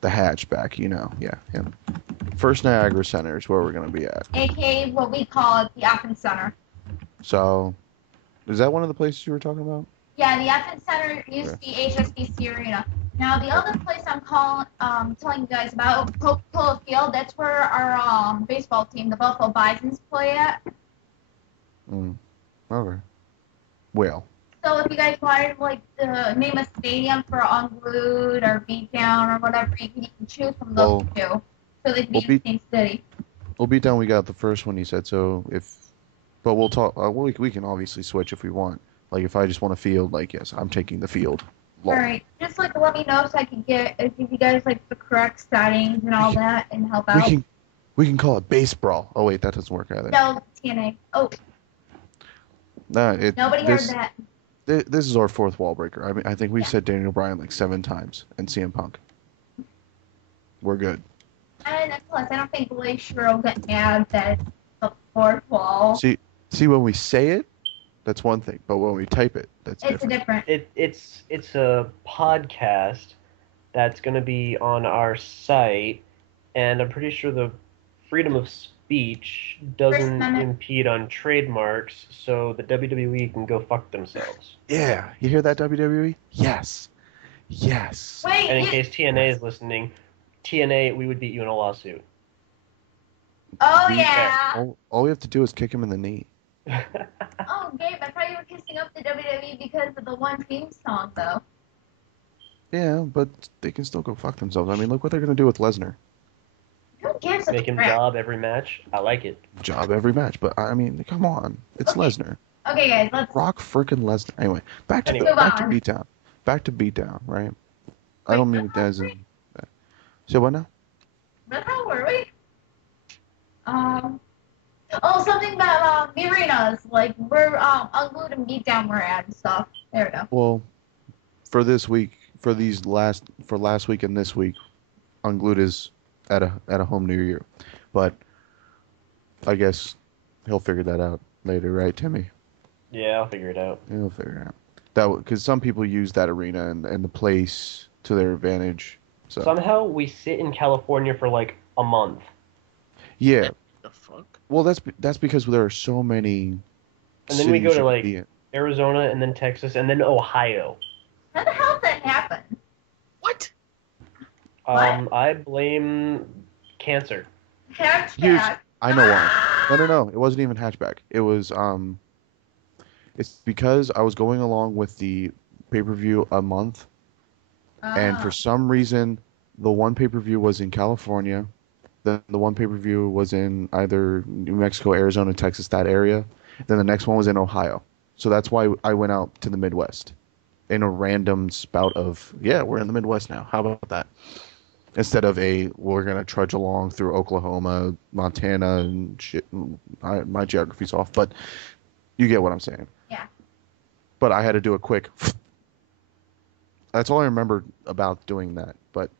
The hatchback, you know. Yeah, him. First Niagara Center is where we're going to be at. AKA what we call it, the Eccwf Center. So, is that one of the places you were talking about? Yeah, the Eccwf Center used to be HSBC Arena. Now, the other place I'm telling you guys about, Coca-Cola Field, that's where our baseball team, the Buffalo Bisons, play at. Okay. Well. So if you guys wanted like to name a stadium for Unglued or Beatdown or whatever, you can choose from those two. So they'd be in the same city. Well, Beatdown, we got the first one you said. So but we'll talk. We can obviously switch if we want. Like if I just want a field, like yes, I'm taking the field. All right, just like let me know so I can give you guys like the correct settings and all that and help out. We can call it base brawl. Oh wait, that doesn't work either. No, TNA. Oh. Nobody heard that. This is our fourth wall breaker. I mean, I think we said Daniel Bryan like 7 times and CM Punk. We're good. And plus, I don't think Glacier will get mad that it's the fourth wall. See, when we say it, that's one thing, but when we type it, that's different. It's a podcast that's going to be on our site, and I'm pretty sure the freedom of speech doesn't impede on trademarks, so the WWE can go fuck themselves. Yeah, you hear that, WWE? Yes. Wait, and in case TNA is listening, TNA, we would beat you in a lawsuit. Oh, yeah. All we have to do is kick him in the knee. Oh, Gabe, I thought you were kissing up the WWE because of the one theme song, though. Yeah, but they can still go fuck themselves. I mean, look what they're going to do with Lesnar. Who gives a Make him job every match. I like it. Job every match, but I mean, come on. It's Lesnar. Okay, guys, let's... Rock frickin' Lesnar. Anyway, back to Beatdown. Back to Beatdown, right? I don't mean it as in... So what now? Where the hell were we? Something about the arenas. Like, we're Unglued and Beatdown we're at and stuff. There we go. Well, for this week, for last week and this week, Unglued is at a home near you. But I guess he'll figure that out later, right, Timmy? Yeah, I'll figure it out. He'll figure it out. Because some people use that arena and the place to their advantage. So. Somehow we sit in California for like a month. Yeah. The fuck? Well, that's because there are so many. And then we go to like Arizona and then Texas and then Ohio. How the hell did that happen? What? I blame cancer. Hatchback. I know why. No. It wasn't even hatchback. It was It's because I was going along with the pay-per-view a month, and for some reason, the one pay-per-view was in California, the one pay-per-view was in either New Mexico, Arizona, Texas, that area, then the next one was in Ohio. So that's why I went out to the Midwest in a random spout of, we're in the Midwest now. How about that? Instead of we're going to trudge along through Oklahoma, Montana, and shit. My geography's off, but you get what I'm saying. Yeah. But I had to do a quick. That's all I remember about doing that. But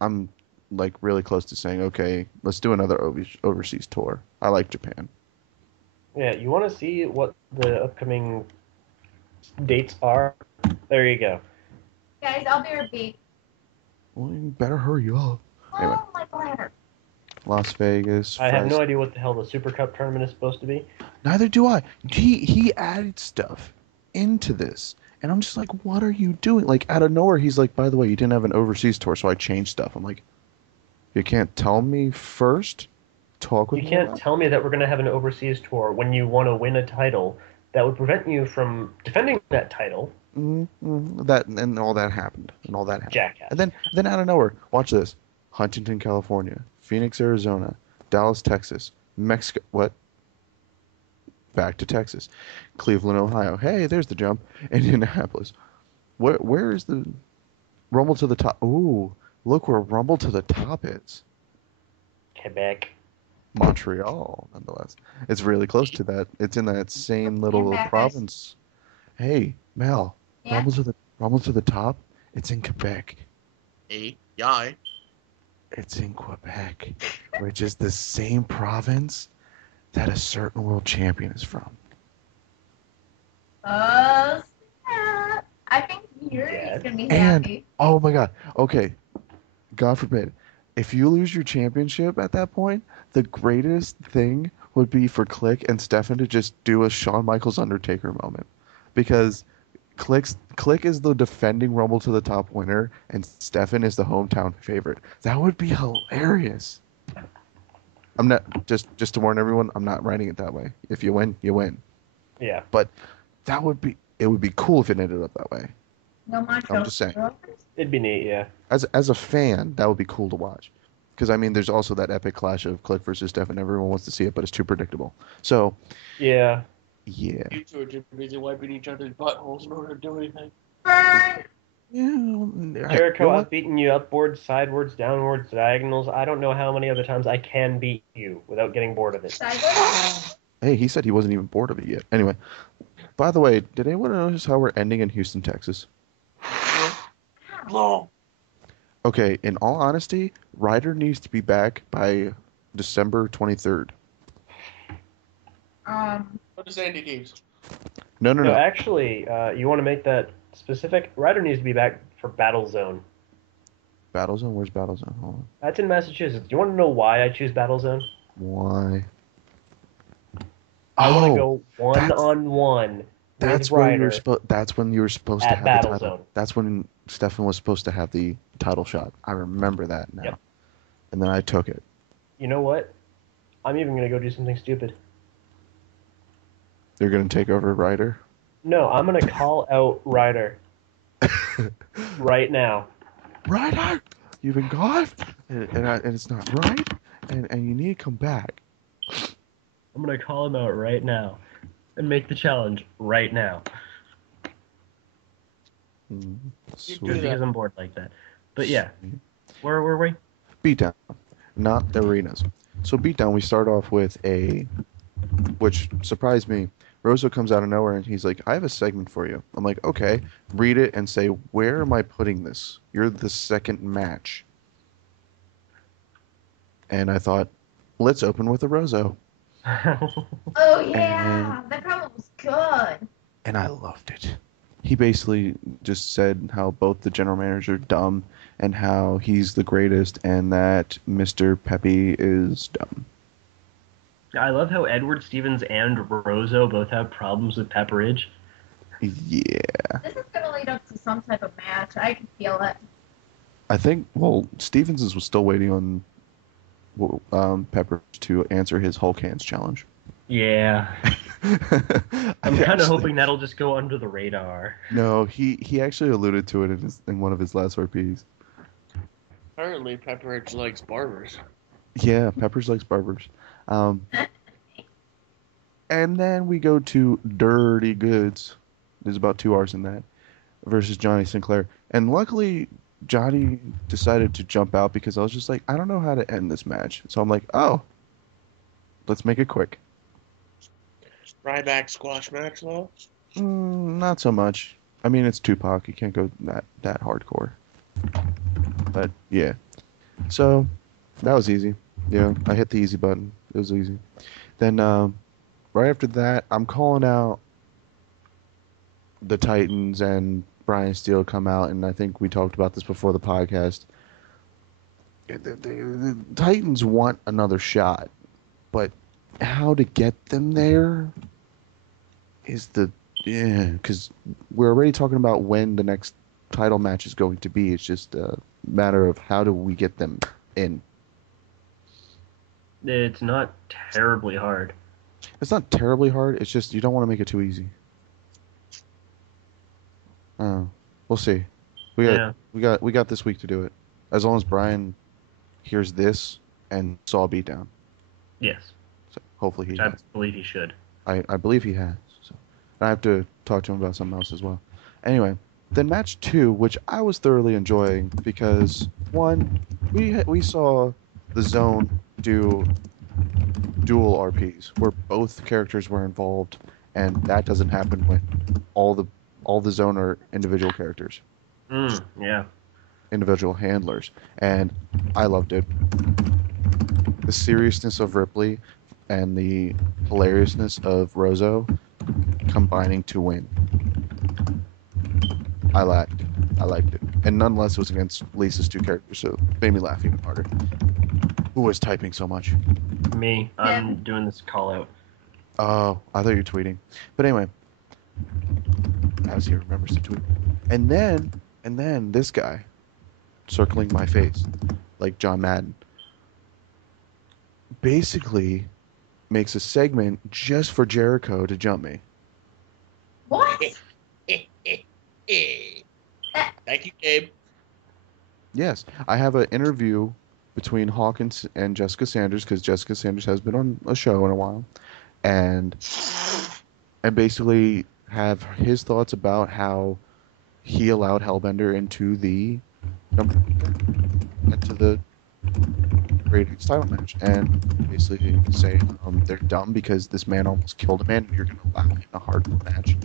I'm like really close to saying, okay, let's do another overseas tour. I like Japan. Yeah, you want to see what the upcoming dates are? There you go. Guys, I'll be repeat. Well, you better hurry up. Oh, anyway. my bladder. Las Vegas. I have no idea what the hell the Super Cup tournament is supposed to be. Neither do I. He added stuff into this. And I'm just like, what are you doing? Like, out of nowhere, he's like, by the way, you didn't have an overseas tour, so I changed stuff. I'm like, you can't tell me first? Talk with me? You can't tell me that we're going to have an overseas tour when you want to win a title that would prevent you from defending that title. That and all that happened. Jackass. And then out of nowhere, watch this. Huntington, California. Phoenix, Arizona. Dallas, Texas. Mexico. What? Back to Texas. Cleveland, Ohio. Hey, there's the jump. Indianapolis. Where is the Rumble to the top? Ooh, look where Rumble to the top is. Quebec. Montreal, nonetheless. It's really close to that. It's in that same little Quebec. province. Hey, Mel, Yeah. Rumble to the top. It's in Quebec. Yai. It's in Quebec, which is the same province that a certain world champion is from. Snap. I think Yuri's Yes. gonna be And happy. oh my God, okay, God forbid, if you lose your championship at that point, the greatest thing would be for Click and Stefan to just do a Shawn Michaels Undertaker moment, because Click is the defending Rumble to the top winner, and Stefan is the hometown favorite. That would be hilarious. I'm not just to warn everyone. I'm not writing it that way. If you win, you win. Yeah. But it would be cool if it ended up that way. No macho. I'm just saying. It'd be neat, yeah. As a fan, that would be cool to watch. Because I mean, there's also that epic clash of Click versus Stefan. Everyone wants to see it, but it's too predictable. So Yeah. yeah. You two are too busy wiping each other's buttholes in order to do anything. Burn. Yeah. Jericho, You know I've what? beaten you upwards, sidewards, downwards, diagonals. I don't know how many other times I can beat you without getting bored of it. Sideways. Hey, he said he wasn't even bored of it yet. Anyway, by the way, did anyone notice how we're ending in Houston, Texas? No. Okay, in all honesty, Ryder needs to be back by December 23rd. What does Andy Games? No. No, actually, you want to make that specific? Ryder needs to be back for Battle Zone. Battlezone? Where's Battlezone? Hold on. That's in Massachusetts. Do you want to know why I choose Battle Zone? Why? I want to Oh, go one-on-one That's with when you were Ryder. supposed. That's when you were supposed to At have Battle the title. Zone. That's when Stefan was supposed to have the title shot. I remember that now. Yep. And then I took it. You know what? I'm even going to go do something stupid. You're gonna take over Ryder. No, I'm going to call out Ryder right now. Ryder, you've been gone, and it's not right, and you need to come back. I'm going to call him out right now and make the challenge right now. Mm, You Just do sweet. that. because I'm bored like that. But yeah, where were we? Beatdown, not the arenas. So Beatdown, we start off with which surprised me. Rosso comes out of nowhere and he's like, I have a segment for you. I'm like, okay, read it and say, where am I putting this? You're the second match. And I thought, let's open with a Rosso. Oh yeah, that promo was good. And I loved it. He basically just said how both the general manager are dumb and how he's the greatest and that Mr. Pepe is dumb. I love how Edward Stevens and Rozo both have problems with Pepperidge. Yeah. This is gonna lead up to some type of match. I can feel it. I think, well, Stevens was still waiting on Pepper to answer his Hulk hands challenge. Yeah. I'm kind of Actually- hoping that'll just go under the radar. No, he actually alluded to it in one of his last RPs. Apparently, Pepperidge likes barbers. Yeah, Peppers likes barbers. And then we go to Dirty Goods. There's about 2 hours in that. Versus Johnny Sinclair. And luckily, Johnny decided to jump out because I was just like, I don't know how to end this match. So I'm like, oh, let's make it quick. Ryback squash match, though. Not so much. I mean, it's Tupac. You can't go that hardcore. But yeah. So that was easy. Yeah, I hit the easy button. It was easy. Then right after that, I'm calling out the Titans and Brian Steele come out, and I think we talked about this before the podcast. The Titans want another shot, but how to get them there is because we're already talking about when the next title match is going to be. It's just a matter of how do we get them in. It's not terribly hard. It's not terribly hard. It's just you don't want to make it too easy. We'll see. We got this week to do it. As long as Brian hears this and saw a beatdown. Yes. So hopefully he Which I has. believe he should. I believe he has. So I have to talk to him about something else as well. Anyway, then match 2, which I was thoroughly enjoying because one, we saw the Zone do dual RPs where both characters were involved, and that doesn't happen when all the Zone are individual characters, Yeah. individual handlers, and I loved it. The seriousness of Ripley and the hilariousness of Rozo combining to win. I liked it. I liked it. And nonetheless, it was against Lisa's 2 characters, so it made me laugh even harder. Who was typing so much? Me. I'm doing this call out. Oh, I thought you were tweeting. But anyway, as he remembers to tweet. And then this guy, circling my face, like John Madden, basically makes a segment just for Jericho to jump me. What? Thank you, Gabe. Yes, I have an interview between Hawkins and Jessica Sanders because Jessica Sanders has been on a show in a while, and basically have his thoughts about how he allowed Hellbender into the ratings title match, and basically say they're dumb because this man almost killed a man and you're going to allow him in a hardcore match.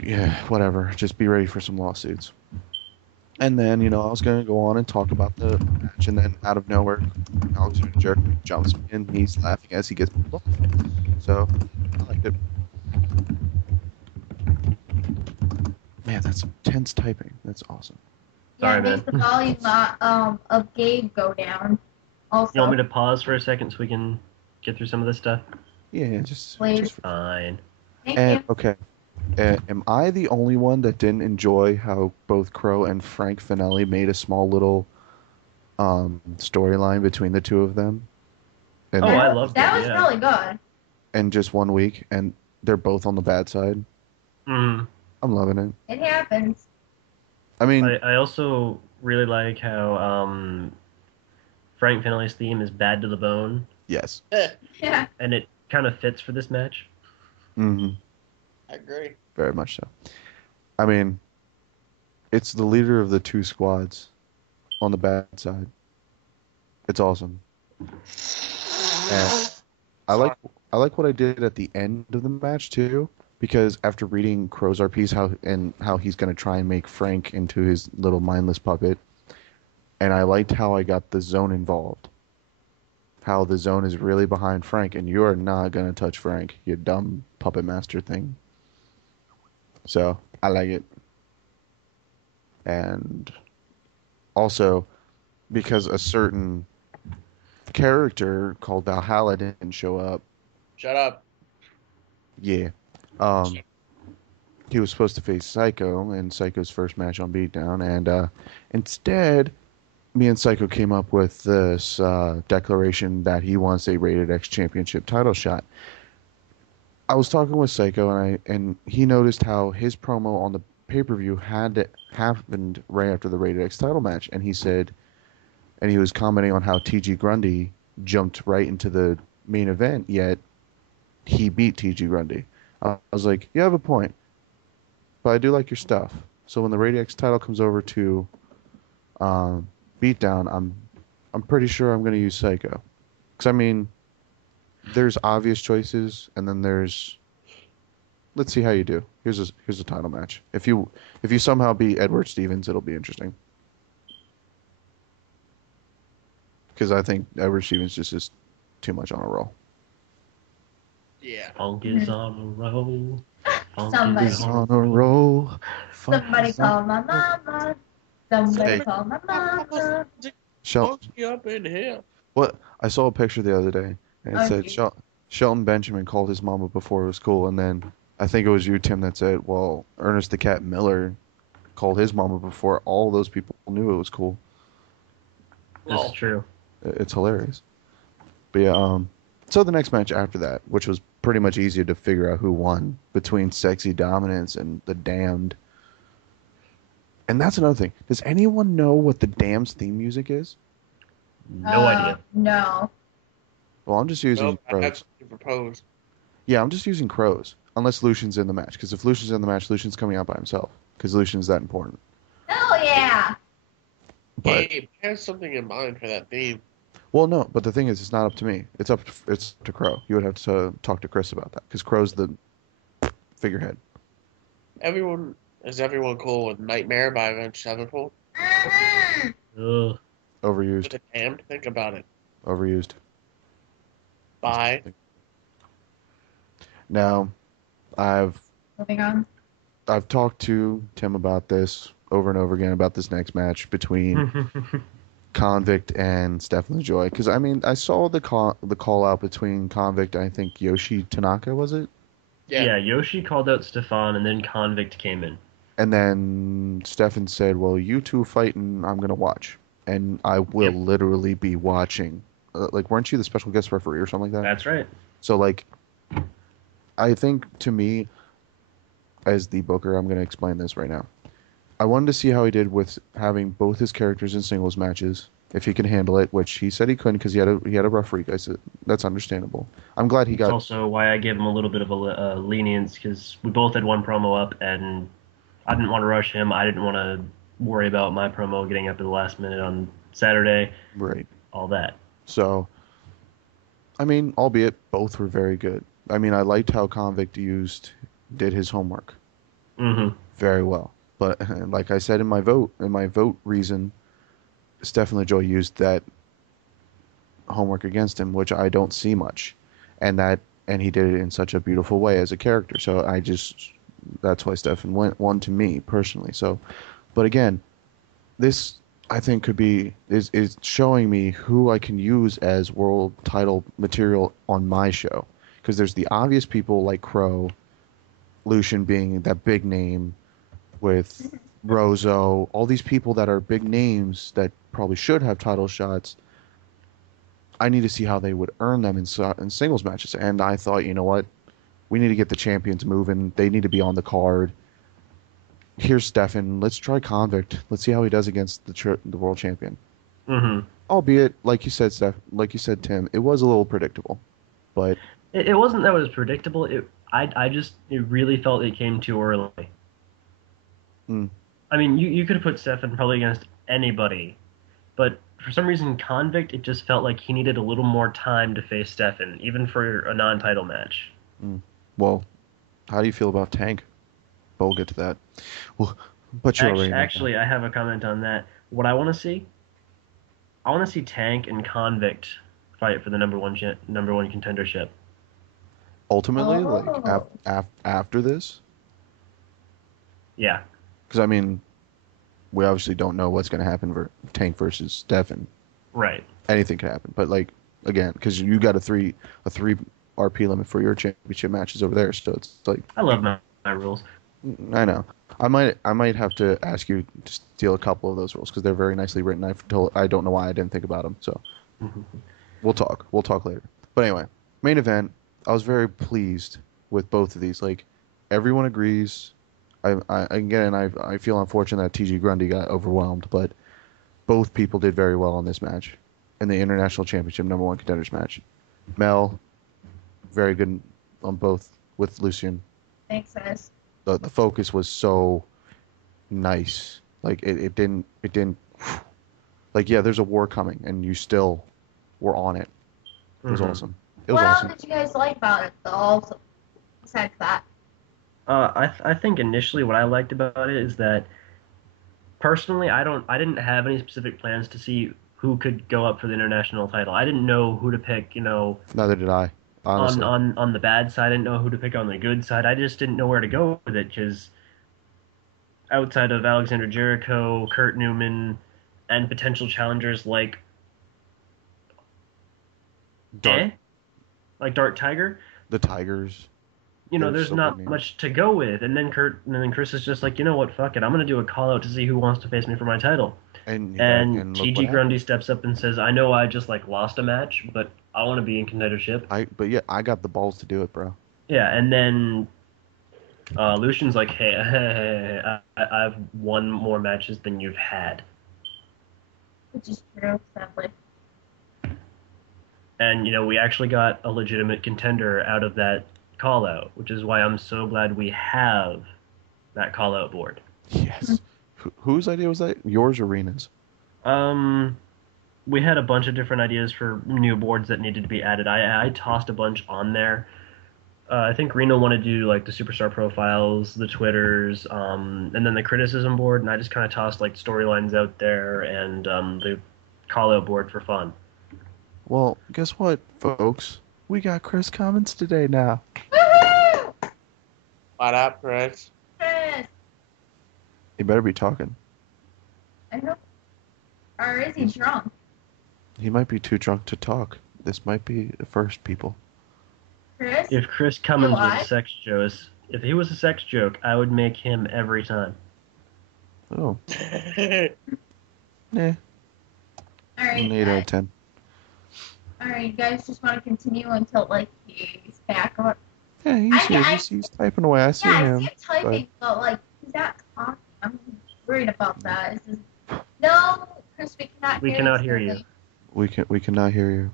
Yeah, whatever. Just be ready for some lawsuits. And then, I was going to go on and talk about the match, and then out of nowhere, Alexander Jericho jumps me, and he's laughing as he gets pulled off. So, I liked it. Man, that's some tense typing. That's awesome. Sorry, it makes man. the volume of Gabe go down. Also. You want me to pause for a second so we can get through some of this stuff? Yeah, just Fine. Thank and you. okay. Am I the only one that didn't enjoy how both Crow and Frank Finelli made a small little storyline between the two of them? And I loved that. it, Was yeah. really good. in just 1 week, and they're both on the bad side. Mm. I'm loving it. It happens. I mean, I also really like how Frank Finelli's theme is "Bad to the Bone," yes. Yeah. and it kind of fits for this match. Mm-hmm. I agree. Very much so. I mean, it's the leader of the 2 squads on the bad side. It's awesome. And I like what I did at the end of the match too, because after reading Crow's RPs how he's gonna try and make Frank into his little mindless puppet, and I liked how I got the Zone involved. How the Zone is really behind Frank, and you are not gonna touch Frank, you dumb puppet master thing. So I like it. And also, because a certain character called Valhalla didn't show up, Shut up. yeah, he was supposed to face Psycho in Psycho's first match on Beatdown, and instead, me and Psycho came up with this declaration that he wants a Rated X Championship title shot. I was talking with Psycho, and he noticed how his promo on the pay-per-view happened right after the Rated X title match, and he said, and he was commenting on how TG Grundy jumped right into the main event, yet he beat TG Grundy. I was like, you have a point, but I do like your stuff. So when the Rated X title comes over to Beatdown, I'm pretty sure I'm going to use Psycho, because I mean, there's obvious choices, and then there's, let's see how you do. Here's a title match. If you somehow beat Edward Stevens, it'll be interesting. Because I think Edward Stevens just is too much on a roll. Yeah. Funk is on a roll. Funk Somebody. is On a roll. Somebody call my mama. Somebody Hey. call my mama. Shelton, Funky up in here. what? I saw a picture the other day, and it said Okay. Shelton Benjamin called his mama before it was cool, and then I think it was you, Tim, that said, well, Ernest the Cat Miller called his mama before all those people knew it was cool. This is true. It's hilarious. But yeah, so the next match after that, which was pretty much easier to figure out who won between Sexy Dominance and the Damned. And that's another thing. Does anyone know what the Damned's theme music is? No idea. No. Well, I'm just using Nope, I have crows. something to propose. Yeah, I'm just using crows. Unless Lucian's in the match. Because if Lucian's in the match, Lucian's coming out by himself. Because Lucian's that important. Hell yeah! But Gabe has something in mind for that theme. well, no. But the thing is, it's not up to me. It's up to Crow. You would have to talk to Chris about that. Because Crow's the figurehead. Is everyone cool with Nightmare by Avenged Sevenfold? Mhm. Ugh. Overused. Just damned. Think about it. Overused. Bye. Now, I've Moving on. I've talked to Tim about this over and over again about this next match between Convict and Stefan Joy. Because I mean, I saw the call out between Convict and I think Yoshi Tanaka, was it? Yeah, Yoshi called out Stefan, and then Convict came in. And then Stefan said, "Well, you two fighting, I'm gonna watch, and I will Yep. literally be watching." Like, weren't you the special guest referee or something like that? That's right. So, like, I think to me, as the booker, I'm gonna explain this right now. I wanted to see how he did with having both his characters in singles matches, if he can handle it, which he said he couldn't because he had a rough week. I said that's understandable. I'm glad he That's got. also why I gave him a little bit of a lenience, because we both had one promo up, and I didn't want to rush him. I didn't want to worry about my promo getting up at the last minute on Saturday, Right. all that. So, I mean, albeit both were very good. I mean, I liked how Convict did his homework Mm-hmm. very well. But like I said in my vote reason, Stefan LaJoy used that homework against him, which I don't see much, and he did it in such a beautiful way as a character. So that's why Stefan won to me personally. So, but again, this I think is showing me who I can use as world title material on my show, because there's the obvious people like Crow, Lucian being that big name, with Rozo, all these people that are big names that probably should have title shots. I need to see how they would earn them in singles matches. And I thought, you know what? We need to get the champions moving. They need to be on the card. Here's Stefan. Let's try Convict. Let's see how he does against the world champion. Mm-hmm. Albeit, like you said, Tim, it was a little predictable. But It wasn't that it was predictable. I just really felt it came too early. Mm. I mean, you could have put Stefan probably against anybody, but for some reason, Convict, it just felt like he needed a little more time to face Stefan, even for a non-title match. Well, how do you feel about Tank? But we'll get to that. Well, but you're already Actually, I have a comment on that. What I want to see, I want to see Tank and Convict fight for the number one contendership. ultimately, Oh. like after this. Yeah. Because, I mean, we obviously don't know what's going to happen for Tank versus Stefan. Right. Anything could happen. But, like, again, because you got a three RP limit for your championship matches over there. So it's like, I love my rules. I know. I might have to ask you to steal a couple of those rules because they're very nicely written. I don't know why I didn't think about them. So we'll talk. We'll talk later. But anyway, main event. I was very pleased with both of these. Like, everyone agrees. I feel unfortunate that TG Grundy got overwhelmed, but both people did very well in this match, in the International Championship number one contenders match. Mel, very good on both with Lucian. Thanks, guys. The focus was so nice. Like it didn't like, yeah, there's a war coming and you still were on it. It was awesome. It was What awesome. else did you guys like about it, though? Also, besides that. I think initially what I liked about it is that personally I didn't have any specific plans to see who could go up for the international title. I didn't know who to pick, Neither did I. Honestly. on the bad side. I didn't know who to pick on the good side. I just didn't know where to go with it, because outside of Alexander Jericho, Kurt Newman, and potential challengers like Dark Tiger, The Tigers. there's so not many. much to go with. And then Chris is just like, you know what, fuck it, I'm gonna do a call out to see who wants to face me for my title. And look TG what Grundy steps up and says, I know I just lost a match, but I want to be in contendership. I got the balls to do it, bro. Yeah, and then Lucian's like, hey, I've won more matches than you've had. Which is true, sadly. And, we actually got a legitimate contender out of that call-out, which is why I'm so glad we have that call-out board. Yes. Whose idea was that? Yours or Rena's? We had a bunch of different ideas for new boards that needed to be added. I tossed a bunch on there. I think Reno wanted to do like the superstar profiles, the Twitters, and then the criticism board, and I just kind of tossed like storylines out there and the call-out board for fun. Well, guess what, folks? We got Chris Cummins today now. Woohoo! What up, Chris? Chris. He better be talking. I hope. Or is he drunk? He might be too drunk to talk. This might be the first, people. Chris? If Chris Cummins was alive? a sex joke, if he was a sex joke, I would make him every time. Oh, That's nah. Alright, An 8 out of 10. alright, you guys just want to continue until, like, he's back or... Yeah, he's here. He's typing away. I see Yeah, I him. see him typing, but, like, he's not talking. I'm worried about that. This is... No, Chris, we cannot We hear cannot you. hear you. We cannot hear you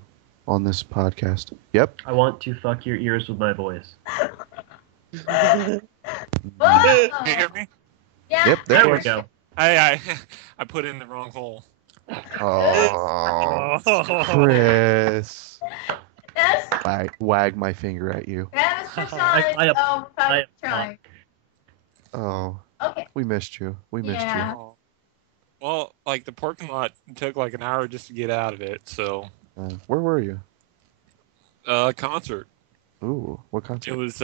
on this podcast. Yep. I want to fuck your ears with my voice. Whoa! Can you hear me? Yeah. Yep. There we Chris. go. I put in the wrong hole. Oh, Chris. Yes. Wag my finger at you. That was for I- time. I- Without trying. Oh, Okay. we missed you. We missed Yeah. you. Oh. Well, like the parking lot took like an hour just to get out of it. So, Where were you? concert. Ooh, what It concert? was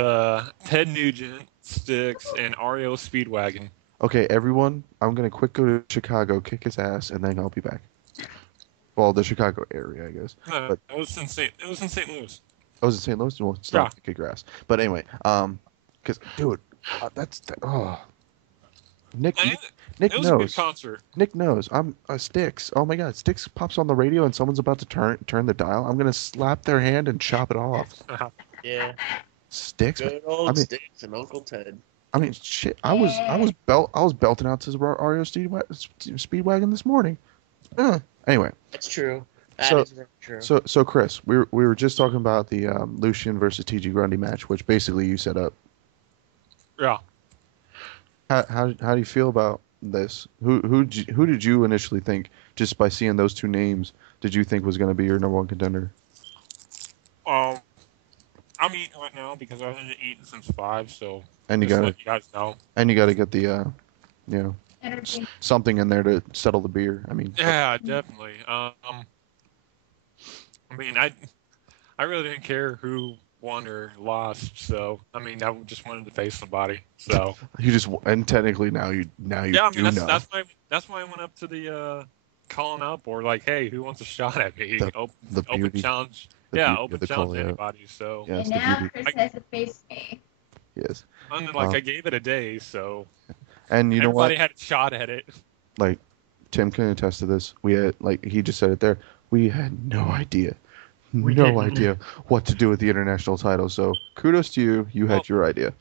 Ted Nugent, Styx, and REO Speedwagon. Okay, everyone, I'm gonna quick go to Chicago, kick his ass, and then I'll be back. Well, the Chicago area, I guess. No, But- it was in St. Louis. I was in St. Louis. Well, it's not kick your ass. But anyway, because dude, Nick I mean, Nick it was a good knows. concert. Nick knows. I'm Sticks. Oh my God, Sticks pops on the radio and someone's about to turn the dial. I'm gonna slap their hand and chop it off. Yeah. Sticks. Good old I mean- Sticks and Uncle Ted. I mean, shit. I was belting out to REO Speedwagon this morning. Anyway, That's true. That So- is very true. so Chris, we were just talking about the Lucian versus TG Grundy match, which basically you set up. Yeah. How do you feel about this? Who did you initially think, just by seeing those two names, did you think was going to be your number one contender? I'm eating right now because I haven't eaten since 5. So And you just got let you guys know. to get the Energy. something in there to settle the beer. I mean, Yeah, definitely. I mean, I really didn't care who won or lost. So I mean, I just wanted to face somebody. So you just, and technically now you yeah, I do mean know. that's why I went up to the calling up or like, hey, who wants a shot at me? The Open beauty- challenge. the Yeah, beauty of open the challenge call-out. anybody. So Yes, And the now beauty. Chris has to face me. Yes, and like I gave it a day, so and you know everybody what? had a shot at it. Like, Tim can attest to this. We had, like, he just said it there. We had no idea. We No didn't. idea what to do with the international title. So kudos to you. You had Well- your idea.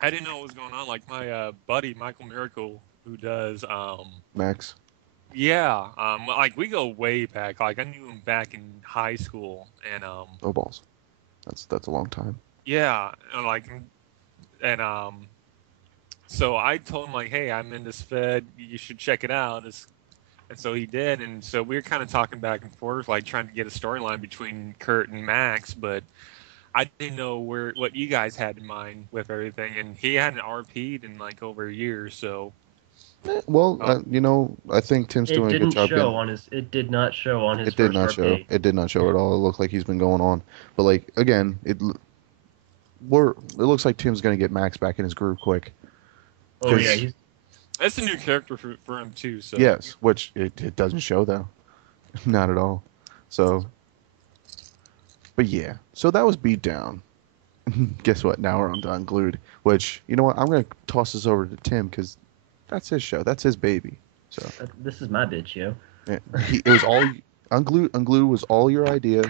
I didn't know what was going on. Like my buddy Michael Miracle, who does Max. yeah, like we go way back. Like I knew him back in high school, and Oh balls. That's a long time. yeah, and so I told him like, hey, I'm in this Fed. You should check it out. And so he did, and so we were kind of talking back and forth, like trying to get a storyline between Kurt and Max, but I didn't know what you guys had in mind with everything, and he hadn't RP'd in like over a year, so Well, Oh. I think Tim's It doing a didn't good job. show on his. It did not show on his. It did first not show. RP. It did not show at all. It looked like he's been going on. But like again, it looks like Tim's gonna get Max back in his groove quick. Oh yeah, Because- he's that's a new character for him too. So Yes, which it doesn't show though, not at all. So, but yeah, so that was beat down. Guess what? Now we're on to Unglued, which you know what? I'm gonna toss this over to Tim because that's his show. That's his baby. So this is my bitch, yo. yeah, it was all Unglued. Unglued was all your idea,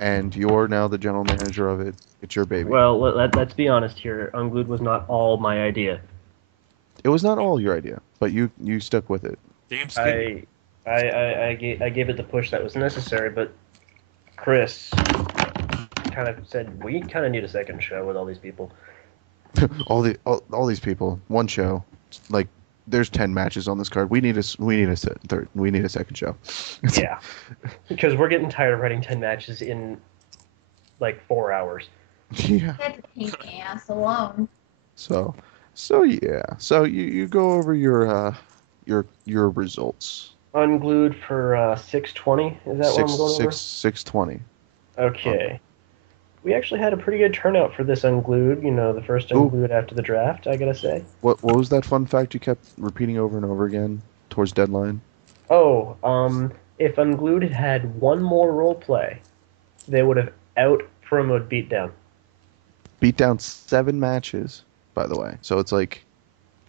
and you're now the general manager of it. It's your baby. Well, let's be honest here. Unglued was not all my idea. It was not all your idea, but you stuck with it. damn skin. I gave it the push that was necessary, but Chris kind of said we kind of need a second show with all these people. all these people, one show, like there's 10 matches on this card. We need a second show. Yeah, because we're getting tired of writing 10 matches in like 4 hours. Yeah. That's a pain in the ass alone. So yeah. So you go over your results. Unglued for 620. Is that what I'm going over? 620. Okay. We actually had a pretty good turnout for this unglued. You know, the first unglued after the draft, I gotta say. What was that fun fact you kept repeating over and over again towards deadline? Oh, if unglued had had one more role play, they would have out-promoted Beatdown. Beatdown 7 matches, by the way. So it's like,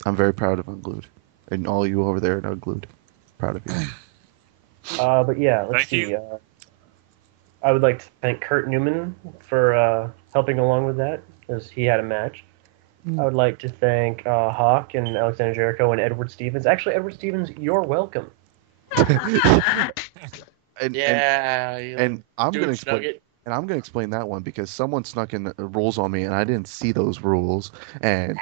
I'm very proud of Unglued. And all you over there at Unglued. Proud of you. But yeah, let's see. I would like to thank Kurt Newman for helping along with that, as he had a match. I would like to thank Hawk and Alexander Jericho and Edward Stevens. Actually, Edward Stevens, you're welcome. And I'm gonna explain. And I'm gonna explain that one because someone snuck in rules on me and I didn't see those rules, and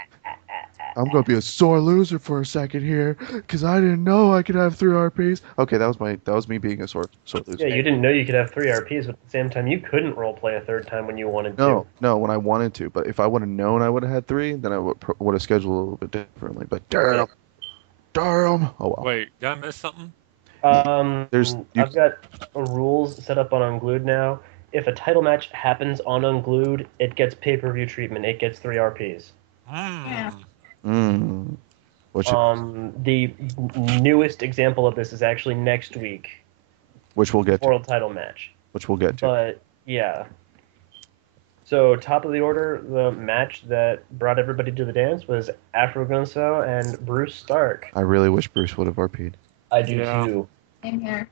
I'm gonna be a sore loser for a second here because I didn't know I could have 3 RPs. Okay, that was me being a sore loser. Yeah, you didn't know you could have 3 RPs, but at the same time, you couldn't roleplay a third time when you wanted to. No, when I wanted to. But if I would have known I would have had 3, then I would have scheduled a little bit differently. But damn. Oh well. Wait, did I miss something? I've got rules set up on Unglued now. If a title match happens on Unglued, it gets pay-per-view treatment. It gets 3 RPs. Yeah. The newest example of this is actually next week. Which we'll get to. World title match. Which we'll get to. But, yeah. So, top of the order, the match that brought everybody to the dance was Afro Gunso and Bruce Stark. I really wish Bruce would have RP'd. I do too. Same here.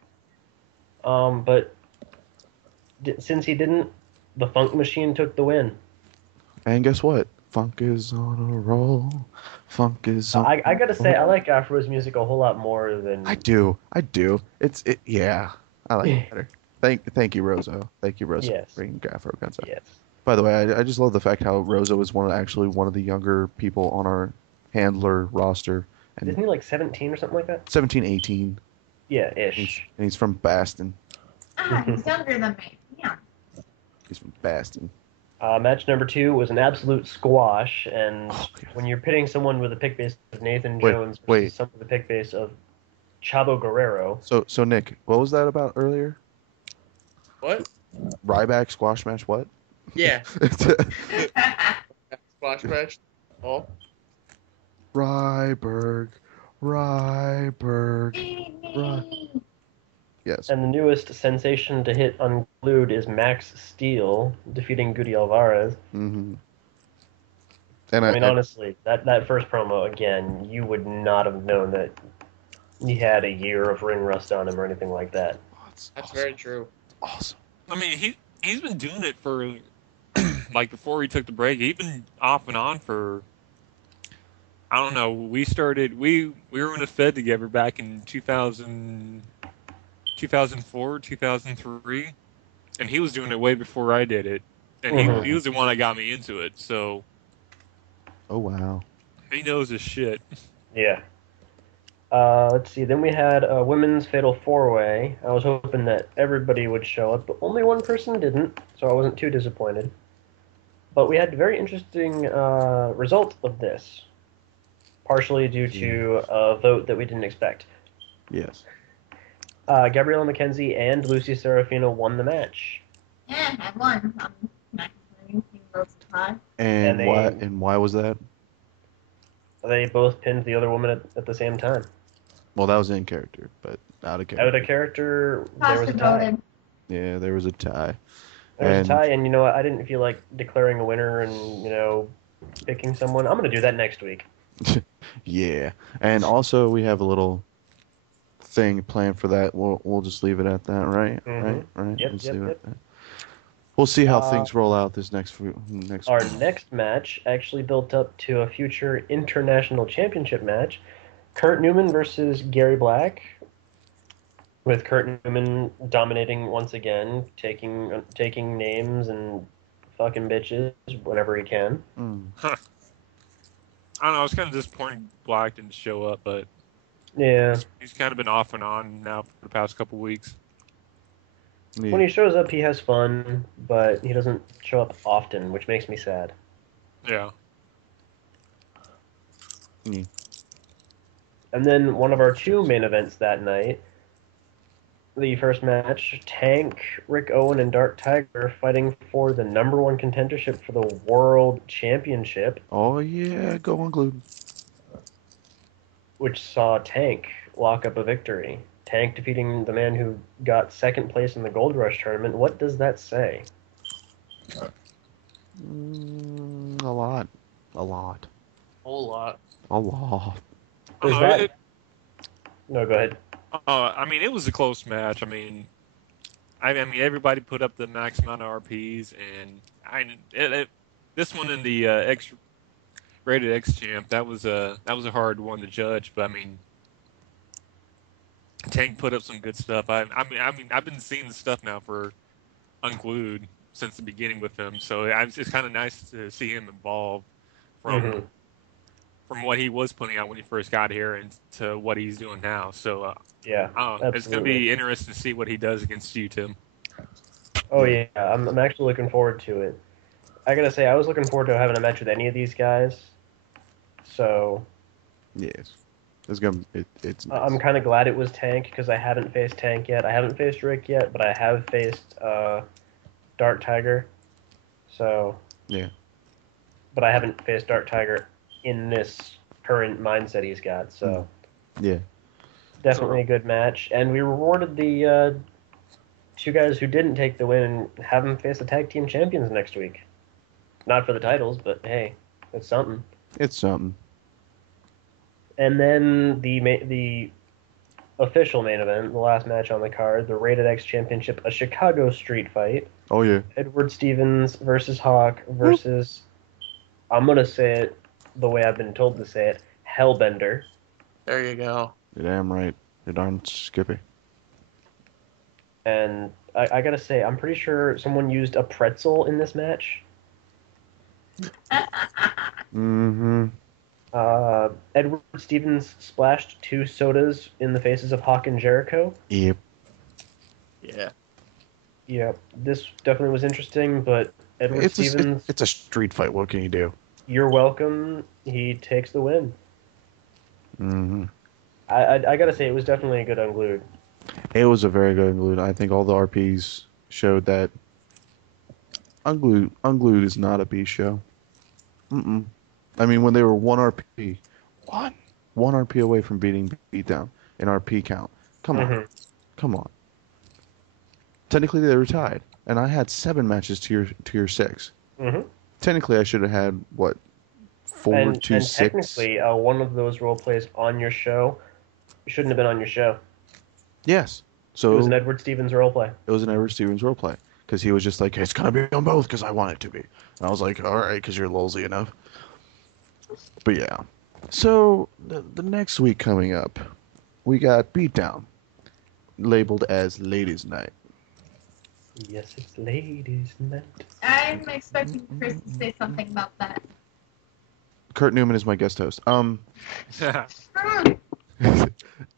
But since he didn't, the Funk Machine took the win. And guess what? Funk is on a roll. Funk is on I gotta say, I like Afro's music a whole lot more than... I do. Yeah. I like it better. Thank you, Rozo. Thank you, Rozo, Yes. for bringing Afro Gunso. Yes. By the way, I just love the fact how Rozo is one of the younger people on our handler roster. And Isn't he like 17 or something like that? 17, 18. Yeah, ish. And he's from Baston. He's younger than me. Yeah. He's from Baston. Match number 2 was an absolute squash, and God. when you're pitting someone with a pick base of Nathan Jones versus someone with a pick base of Chavo Guerrero. So Nick, what was that about earlier? What? Ryback squash match, what? Yeah. Squash match. Oh. Ryberg. Yes. And the newest sensation to hit Unglued is Max Steel defeating Goody Alvarez. Mm-hmm. And I mean, honestly, that first promo, again, you would not have known that he had a year of ring rust on him or anything like that. That's awesome. Very true. Awesome. I mean, he's been doing it for, like, before he took the break, he's been off and on for, I don't know, we were in a Fed together back in 2004, 2003, and he was doing it way before I did it, and he was the one that got me into it, so... Oh, wow. He knows his shit. Yeah. Let's see. Then we had a women's fatal 4-way. I was hoping that everybody would show up, but only one person didn't, so I wasn't too disappointed. But we had a very interesting result of this, partially due to a vote that we didn't expect. Yes. Gabriella McKenzie and Lucy Serafino won the match. Yeah, I won. I'm not complaining. He rose the tie. And why was that? They both pinned the other woman at the same time. Well, that was in character, but out of character. Out of character, there was a tie. Voted. Yeah, there was a tie. There was a tie, and you know what? I didn't feel like declaring a winner and, you know, picking someone. I'm going to do that next week. Yeah. And also, we have a little thing planned for that. We'll just leave it at that, right? Mm-hmm. Right? Yep, Let's yep, leave it yep. at that. We'll see how things roll out this next Our next match actually built up to a future international championship match. Kurt Newman versus Gary Black. With Kurt Newman dominating once again, taking names and fucking bitches whenever he can. Mm. I don't know. I was kind of disappointed Black didn't show up, but Yeah. he's kind of been off and on now for the past couple weeks. Yeah. When he shows up, he has fun, but he doesn't show up often, which makes me sad. Yeah. Yeah. And then one of our two main events that night, the first match, Tank, Rick Owen, and Dark Tiger fighting for the #1 contendership for the World Championship, Oh yeah, go unglued. which saw Tank lock up a victory. Tank defeating the man who got second place in the Gold Rush tournament. What does that say? A lot. A lot. Whole lot. A lot. Is Uh, that... it- No, go ahead. I mean, it was a close match. I mean, everybody put up the max amount of RPs, and this one in the X rated X champ, that was a hard one to judge. But I mean, Tank put up some good stuff. I mean, I've been seeing the stuff now for Unglued since the beginning with him, so it's kind of nice to see him evolve from what he was putting out when he first got here and to what he's doing now. So Yeah, it's going to be interesting to see what he does against you, Tim. Oh yeah, I'm actually looking forward to it. I gotta say, I was looking forward to having a match with any of these guys. So Yes. It's gonna. It's. Nice. I'm kind of glad it was Tank because I haven't faced Tank yet. I haven't faced Rick yet, but I have faced Dark Tiger. So Yeah. But I haven't faced Dark Tiger in this current mindset he's got. So Yeah. definitely a good match, and we rewarded the two guys who didn't take the win and have them face the tag team champions next week. Not for the titles, but hey, it's something. It's something. And then the official main event, the last match on the card, the Rated X Championship, a Chicago street fight. Oh yeah. Edward Stevens versus Hawk versus, I'm going to say it the way I've been told to say it, Hellbender. There you go. You're damn right. You're darn Skippy. And I got to say, I'm pretty sure someone used a pretzel in this match. Mm-hmm. Edward Stevens splashed 2 sodas in the faces of Hawk and Jericho. Yep. Yeah. Yeah, this definitely was interesting, but Edward Stevens, it's a street fight. What can you do? you're welcome. He takes the win. Mm-hmm. I gotta say, it was definitely a good unglued. It was a very good unglued. I think all the RPs showed that unglued is not a B show. Mm-mm. I mean, when they were one RP away from beating Beatdown in RP count. Come on. Come on. Technically, they were tied, and I had 7 matches to your 6. Mm-hmm. Technically, I should have had, what, 4 And to 6? technically, one of those role plays on your show shouldn't have been on your show. Yes. So It was an Edward Stevens role play. It was an Edward Stevens roleplay. Because he was just like, it's going to be on both because I want it to be. And I was like, all right, because you're lolsy enough. But yeah. So, the next week coming up, we got Beatdown, labeled as Ladies' Night. Yes, it's ladies' night. I'm expecting Chris to say something about that. Kurt Newman is my guest host. Hmm.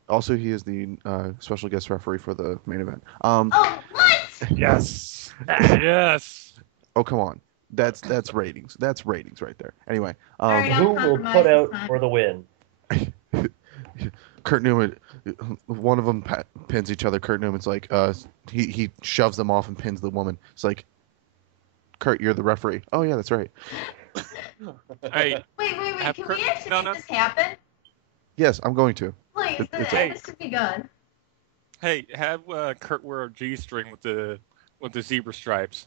Also, he is the special guest referee for the main event. Oh, what? Yes. Yes. Oh, come on. That's ratings. That's ratings right there. Anyway, Alright, Who will put out for the win? Kurt Newman, one of them pins each other. Kurt Newman's like, he shoves them off and pins the woman. It's like, Kurt, you're the referee. Oh yeah, that's right. Hey, Wait. Have Can Kurt- we actually no, make this happen? Yes, I'm going to. Please, It's this would be good. hey, have Kurt wear a G-string with the zebra stripes.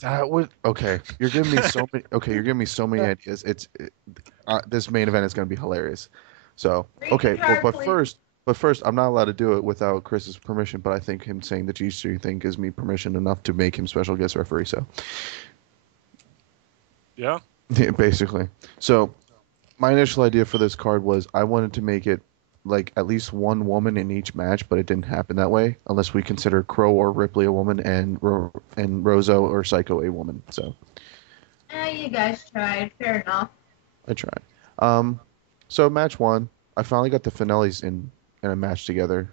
That would okay. You're giving me so many. Okay, you're giving me so many ideas. This main event is going to be hilarious. So okay, but first, I'm not allowed to do it without Chris's permission. But I think him saying the G-string thing gives me permission enough to make him special guest referee. So Yeah. yeah, basically. So my initial idea for this card was I wanted to make it like at least one woman in each match, but it didn't happen that way unless we consider Crow or Ripley a woman and Rozo or Psycho a woman. So You guys tried. Fair enough. I tried. So match one, I finally got the Finellis in a match together,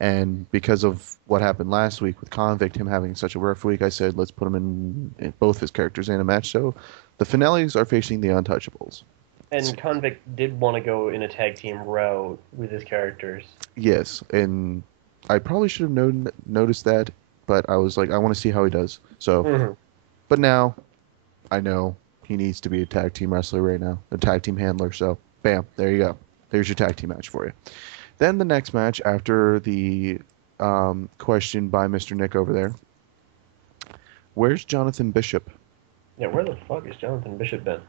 and because of what happened last week with Convict, him having such a rough week, I said let's put him in both his characters in a match. So the Finellis are facing the Untouchables. And Convict did want to go in a tag team row with his characters. Yes, and I probably should have noticed that, but I was like, I want to see how he does. So, But now I know he needs to be a tag team wrestler right now, a tag team handler. So, bam, there you go. There's your tag team match for you. Then the next match after the question by Mr. Nick over there. Where's Jonathan Bishop? Yeah, where the fuck is Jonathan Bishop been?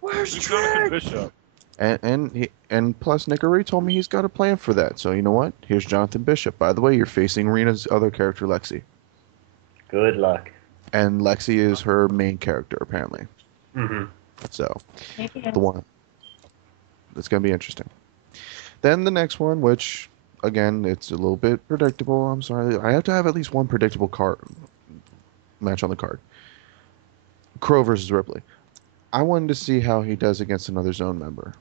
Where's Jonathan Bishop? And plus Nick told me he's got a plan for that. So you know what? Here's Jonathan Bishop. By the way, you're facing Rena's other character, Lexi. Good luck. And Lexi is her main character, apparently. Mm-hmm. So, the one. It's going to be interesting. Then the next one, which, again, it's a little bit predictable. I'm sorry. I have to have at least one predictable match on the card. Crow versus Ripley. I wanted to see how he does against another Zone member.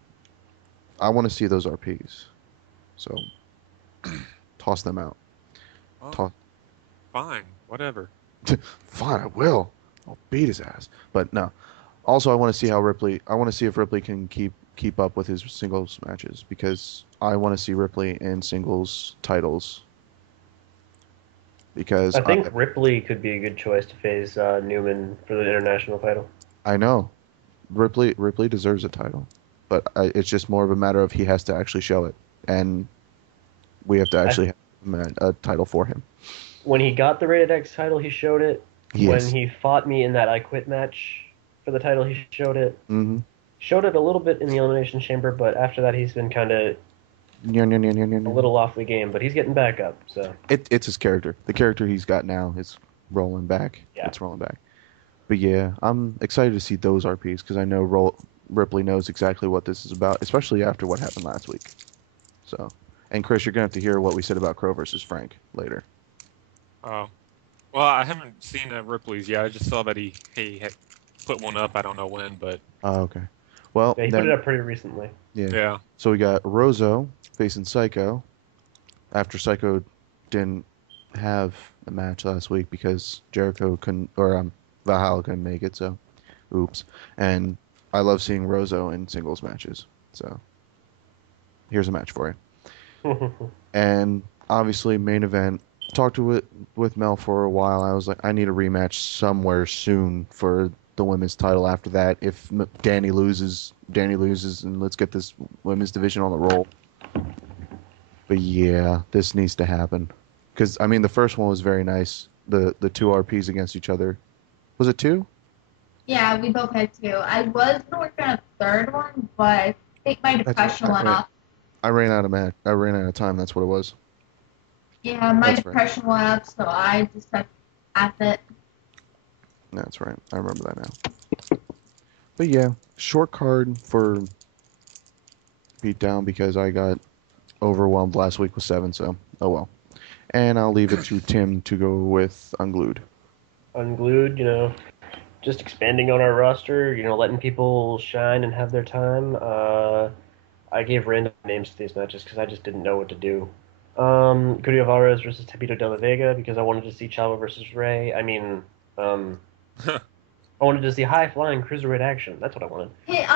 I want to see those RPs. So, toss them out. Oh, fine, whatever. Fine, I will. I'll beat his ass. But no. Also, I want to see how Ripley. I want to see if Ripley can keep up with his singles matches, because I want to see Ripley in singles titles. Because I think Ripley could be a good choice to face Newman for the international title. I know Ripley deserves a title, but it's just more of a matter of he has to actually show it, and we have to actually have a title for him. When he got the Rated X title, he showed it. Yes. When he fought me in that I Quit match for the title, he showed it. Mm-hmm. Showed it a little bit in the Elimination Chamber, but after that he's been kind of a little off the game, but he's getting back up. So it's his character. The character he's got now is rolling back. Yeah. It's rolling back. But yeah, I'm excited to see those RPs because I know Ripley knows exactly what this is about, especially after what happened last week. So, and Chris, you're gonna have to hear what we said about Crow versus Frank later. Oh, well, I haven't seen Ripley's yet. I just saw that he had put one up. I don't know when, but Oh, okay. Well, yeah, he put it up pretty recently. yeah. So we got Rozo facing Psycho after Psycho didn't have a match last week because Jericho couldn't, or Valhalla couldn't make it, so oops. And I love seeing Rozo in singles matches, so here's a match for you. And obviously main event, talked with Mel for a while. I was like, I need a rematch somewhere soon for the women's title after that. If Danny loses, and let's get this women's division on the roll. But yeah, this needs to happen. Because, I mean, the first one was very nice. The two RPs against each other. Was it two? Yeah, we both had two. I was going to work on a third one, but I think my depression went up. I ran out of time. That's what it was. Yeah, my depression went up, so I just said, F it. That's right. I remember that now. But yeah, short card for beatdown because I got overwhelmed last week with 7, so oh well. And I'll leave it to Tim to go with Unglued. Unglued, just expanding on our roster, letting people shine and have their time. I gave random names to these matches because I just didn't know what to do. Cody Alvarez versus Tepito de la Vega because I wanted to see Chavo versus Ray. I wanted to see high-flying cruiserweight action. That's what I wanted. Hey,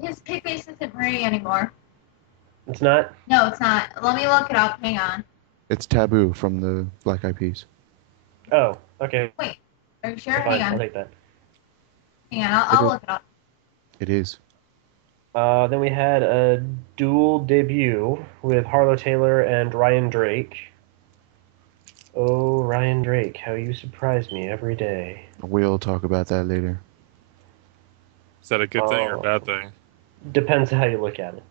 his pick base isn't Ray anymore. It's not? No, it's not. Let me look it up. Hang on. It's Taboo from the Black Eyed Peas. Oh, okay. Wait, are you sure? Fine, Hang on. I'll take that. Hang on, I'll look it up. It is. Then we had a dual debut with Harlow Taylor and Ryan Drake. Oh, Ryan Drake, how you surprise me every day. We'll talk about that later. Is that a good thing or a bad thing? Depends on how you look at it.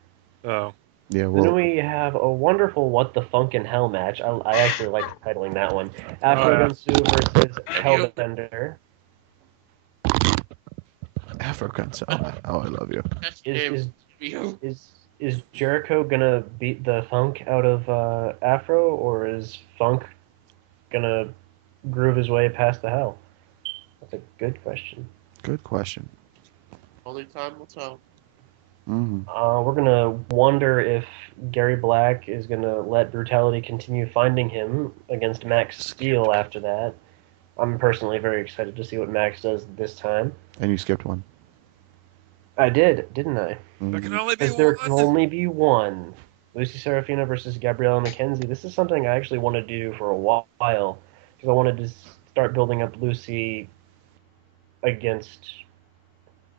Oh. Yeah, well, then we have a wonderful What the Funk in Hell match. I actually liked titling that one. Afro Gunsu versus Hellbender. Afro Gunsu. Oh, I love you. Is is Jericho gonna beat the Funk out of Afro, or is Funk gonna groove his way past the Hell? That's a good question. Good question. Only time will tell. Hmm. We're gonna wonder if Gary Black is gonna let Brutality continue finding him against Max Steel after that. I'm personally very excited to see what Max does this time. And you skipped one. I did, didn't I? There can Mhm. only be Because there can one. only be one. Lucy Serafina versus Gabriella McKenzie. This is something I actually wanted to do for a while because I wanted to start building up Lucy against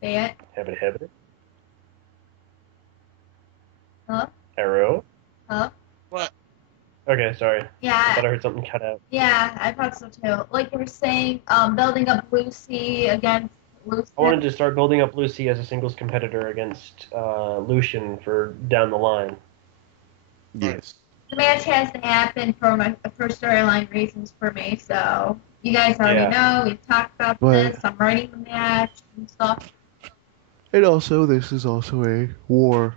Say it. Hebbit. Huh? Arrow. Huh? What? Okay, sorry. I Yeah. thought I heard something cut out. Yeah, I thought so too. Like you were saying, building up Lucy against Lucy. I wanted to start building up Lucy as a singles competitor against Lucian for down the line. Yes. The match has to happen for storyline reasons for me. So you guys already know. We've talked about But- this. I'm writing the match and stuff. And also, this is also a war.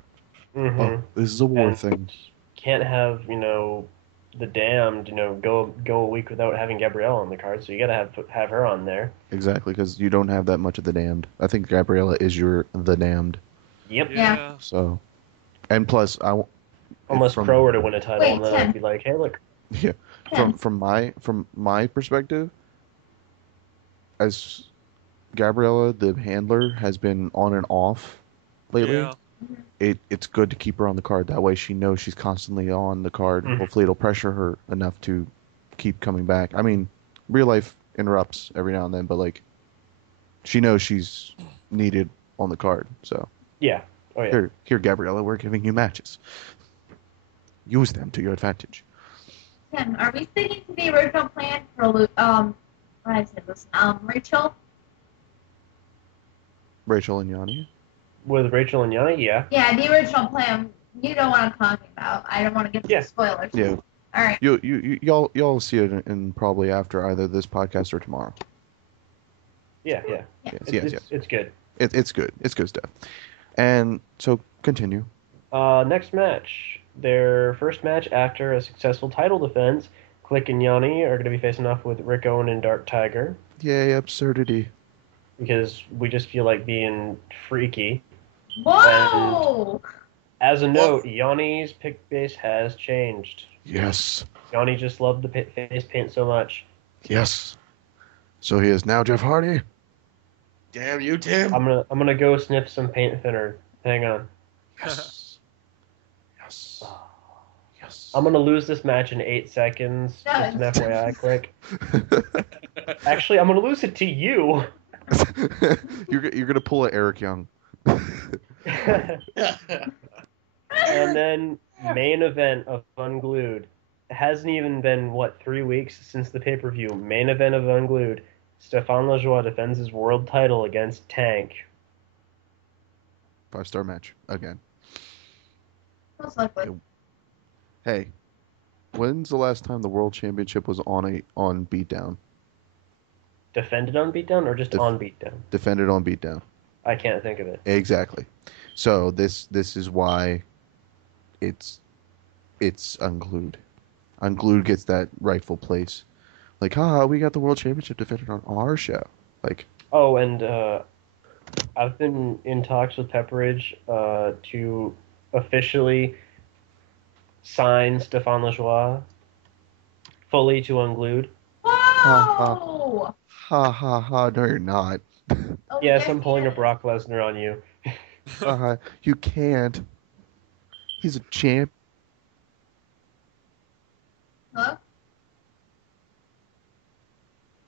Mm-hmm. Oh, this is a war And thing. Can't have the Damned go a week without having Gabrielle on the card. So you gotta have her on there. Exactly, because you don't have that much of the damned. I think Gabriella is the damned. Yep. Yeah. So, and plus, Unless from- Pro were to win a title, Wait, and then Tim. I'd be like, hey, look. Yeah, Yeah. from my perspective, as Gabriella, the handler, has been on and off lately. Yeah. It's good to keep her on the card. That way, she knows she's constantly on the card. Mhm. Hopefully, it'll pressure her enough to keep coming back. I mean, real life interrupts every now and then, but like, she knows she's needed on the card. So Yeah. Oh yeah. here, Gabriella, we're giving you matches. Use them to your advantage. Tim, are we sticking to the original plan for what I said this, Rachel? Rachel and Yanni. With Rachel and Yanni, yeah. Yeah, the original plan. You know what I'm talking about. I don't want to get to Yeah. the spoilers. Yeah. All right. Y'all see it in probably after either this podcast or tomorrow. Yeah. Yes, It's good. It's good. It's good stuff. And so continue. Next match. Their first match after a successful title defense. Click and Yanni are going to be facing off with Rick Owen and Dark Tiger Yay, absurdity. because we just feel like being freaky. Whoa! As a note, Yanni's pick base has changed. Yes. Yanni just loved the face paint so much. Yes. So he is now Jeff Hardy. Damn you, Tim. I'm gonna go sniff some paint thinner. Hang on. Yes. Yes. Yes. I'm gonna lose this match in 8 seconds. Just an FYI, quick. Actually, I'm gonna lose it to you. You're gonna pull a Eric Young. And then main event of Unglued. It hasn't even been 3 weeks since the pay-per-view. Main event of Unglued. Stéphane Lajoie defends his world title against Tank. 5-star match again. Most likely. Hey, when's the last time the World Championship was on Beatdown? Defended on Beatdown or just on Beatdown? Defended on Beatdown. I can't think of it. Exactly. So this is why it's Unglued. Unglued gets that rightful place. Like, haha, we got the World Championship defended on our show. Like, Oh, and I've been in talks with Pepperidge to officially sign Stéphane Lajoie fully to Unglued. Whoa! ha ha ha, no you're not. Oh, Yes, yes, I'm pulling a yes. Brock Lesnar on you. You can't. He's a champ. Huh?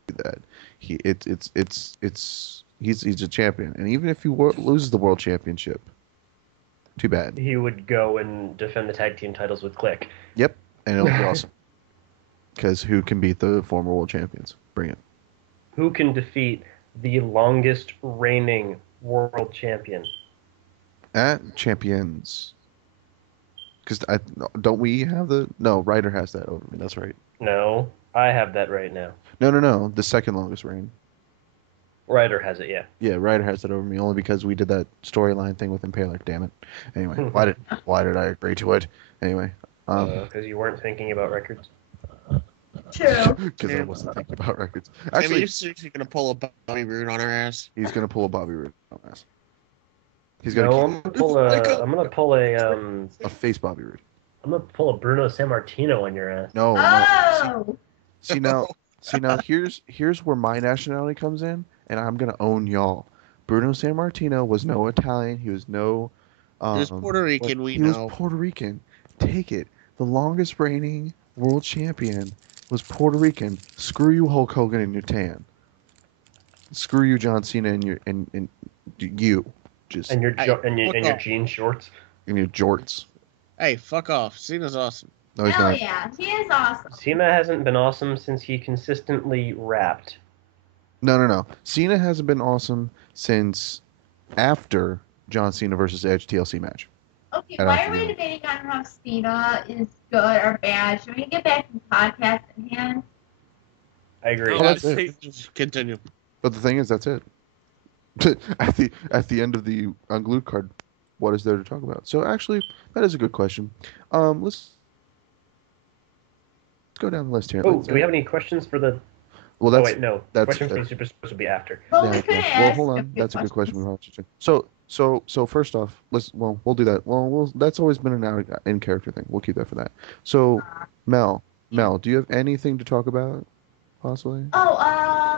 That he's a champion, and even if he loses the World Championship, too bad. He would go and defend the tag team titles with Click. Yep, and it'll be awesome. Because who can beat the former world champions? Bring it. Who can defeat the longest reigning world champion? Champions. Because don't we have Ryder has that over me. That's right. No, I have that right now. No. The second longest reign. Ryder has it, yeah. Yeah, Ryder has it over me only because we did that storyline thing with Impaler. Damn it. Anyway, why did I agree to it? Anyway, Because you weren't thinking about records. True. because I wasn't thinking about records. Actually, Actually, you're seriously gonna pull a Bobby Roode on our ass. he's gonna pull a Bobby Roode on us. He's No, gonna I'm gonna pull a face Bobby Roode. I'm gonna pull a Bruno Sammartino on your ass. No, no. Oh. See now, here's where my nationality comes in, and I'm gonna own y'all. Bruno Sammartino was no Italian. He was no. He was Puerto Rican. he know. was Puerto Rican. Take it. The longest reigning world champion was Puerto Rican. Screw you, Hulk Hogan, and your tan. Screw you, John Cena, and you. Just And your jean shorts. and your jorts. Hey, fuck off. Cena's awesome. No, he's Hell not. yeah, he is awesome. Cena hasn't been awesome since he consistently rapped. No. Cena hasn't been awesome since after John Cena versus Edge TLC match. Okay, I don't why are we know. debating on how Cena is good or bad? Should we get back to the podcast at hand? I agree. Oh, that's I'd it. say- Continue. But the thing is, that's it. at the end of the unglued card, what is there to talk about? So actually, that is a good question. Let's go down the list here. Oh, do we have any questions for the... Well, Oh, that's wait, no. that's- Questions are supposed to be after. Well, yeah, we could yeah. ask. Well, hold on. That's a good question. We'll have to check. So first off, we'll do that. Well, that's always been an in character thing. We'll keep that for that. So, Mel, do you have anything to talk about, possibly? Oh,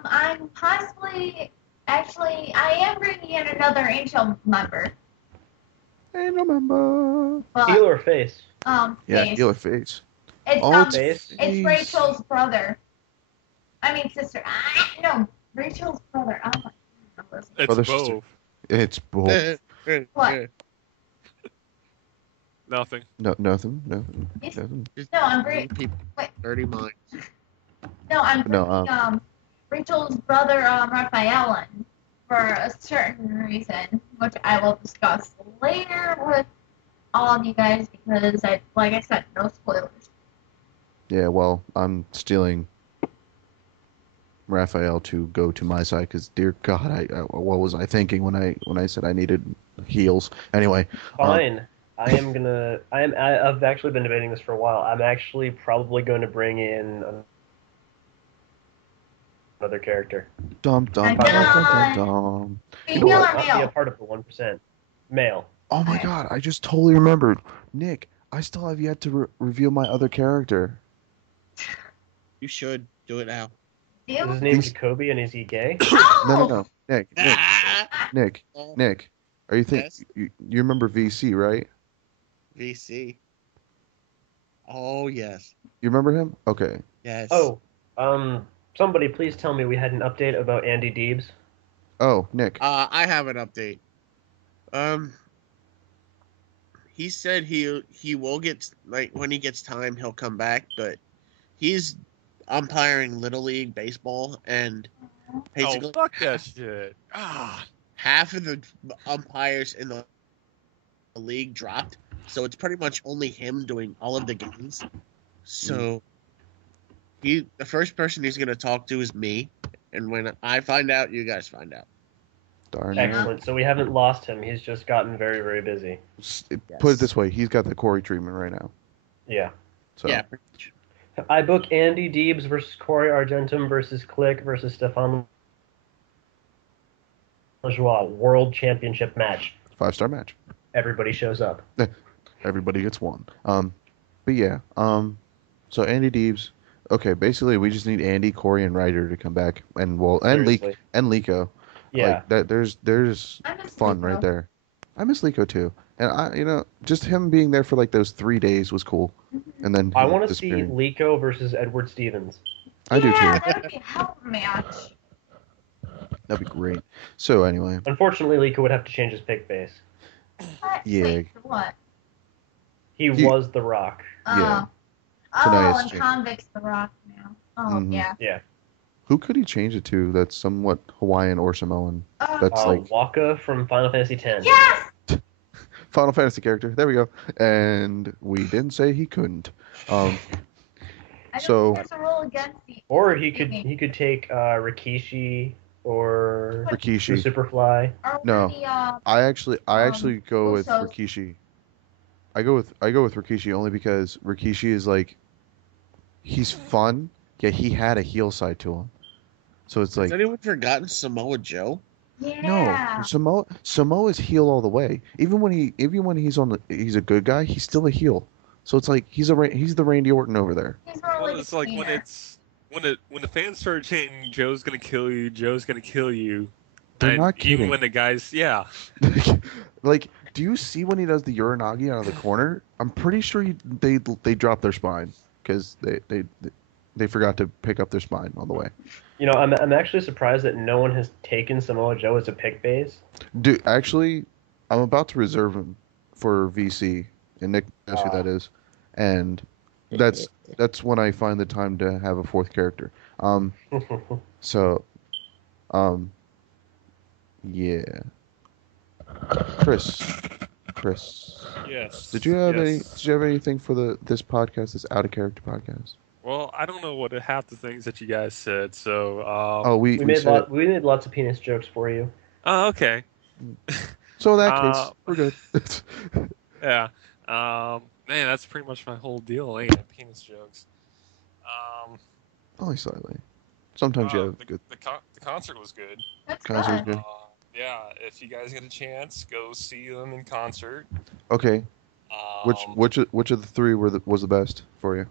I'm possibly... Actually, I am bringing in another Angel member. I remember. But, Heel or face? Yeah, face. heel or face. It's, Oh, Face? it's jeez. Rachel's brother. I mean, sister. No, Rachel's brother. Oh my God. It's Brother, both. sister. It's both. What? Nothing. No, nothing. It's- Nothing. No, I'm bringing. People, Wait. dirty minds. No, I'm No, bringing Rachel's brother, Raphael, in for a certain reason, which I will discuss later with all of you guys because, like I said, no spoilers. Yeah, well, I'm stealing Raphael to go to my side because, dear God, what was I thinking when I said I needed heels? Anyway, Fine. I've actually been debating this for a while. I'm actually probably going to bring in another character. dum dum I dum dum know. dum. Female or Not be a male? part of the 1%. Male. Oh my God, I just totally remembered, Nick. I still have yet to reveal my other character. You should do it now. Is his Ew. name Jacoby and is he gay? No, Nick, Nick. Are you Yes? you remember VC, right? VC. Oh, yes. You remember him? Okay. Yes. Oh, somebody please tell me we had an update about Andy Deebs. Oh, Nick. I have an update. He said he will get, like, when he gets time, he'll come back, but he's umpiring Little League baseball, and basically Oh, fuck that shit. Ah. half of the umpires in the league dropped, so it's pretty much only him doing all of the games. So the first person he's going to talk to is me, and when I find out, you guys find out. Darn it. Excellent. So we haven't lost him. He's just gotten very, very busy. Put it this way, he's got the Corey treatment right now. Yeah. So Yeah, pretty much. I book Andy Deebs versus Corey Argentum versus Click versus Stefan Lajoie. World Championship match. 5-star match. Everybody shows up. Everybody gets one. But yeah. So Andy Deebs. Okay, basically we just need Andy, Corey, and Ryder to come back, and Seriously. Lico. Yeah. Like that. There's I miss fun Lico. right there. I miss Lico too, and just him being there for like those 3 days was cool. And then I him want to see disappearing. Lico versus Edward Stevens. I do Yeah, too. that would be a hell of a match. That'd be great. So anyway, Unfortunately, Lico would have to change his pick base. What? Yeah. Wait, for what? He He- was The Rock. Yeah. Oh, Tonight's and chick. Convict's the Rock now. Oh, Mhm. yeah. who could he change it to? That's somewhat Hawaiian or Samoan. Oh, That's like Waka from Final Fantasy X. yes! Final Fantasy character. There we go. And we didn't say he couldn't. I don't So- think there's a rule against the Or he could take Rikishi or the Rikishi. Superfly? Or No. the, I actually go with Usos. Rikishi. I go with Rikishi only because Rikishi is like he's fun, yet he had a heel side to him. So it's Has like anyone forgotten Samoa Joe? yeah. no, Samoa's heel all the way. Even when he's a good guy, he's still a heel. So it's like he's the Randy Orton over there. He's more Well, like it's like when the fans started chanting, "Joe's gonna kill you, Joe's gonna kill you," They're and not even kidding. when the guys, yeah, Like, do you see when he does the Uranagi out of the corner? I'm pretty sure they drop their spine because they forgot to pick up their spine on the way. You know, I'm actually surprised that no one has taken Samoa Joe as a pick base. Dude, actually, I'm about to reserve him for VC, and Nick knows who that is, and that's when I find the time to have a fourth character. So, yeah. Chris, yes. did you have yes. anything for this podcast, this out of character podcast? Well, I don't know what half the things that you guys said, so Oh, we made lots of penis jokes for you. Oh, okay. So in that case, we're good. Yeah. Man, that's pretty much my whole deal, ain't it? Penis jokes. Only slightly. Sometimes you have the, good. the concert was good. That's Concert's good. good. Yeah, if you guys get a chance, go see them in concert. Okay. Which of the three was the best for you?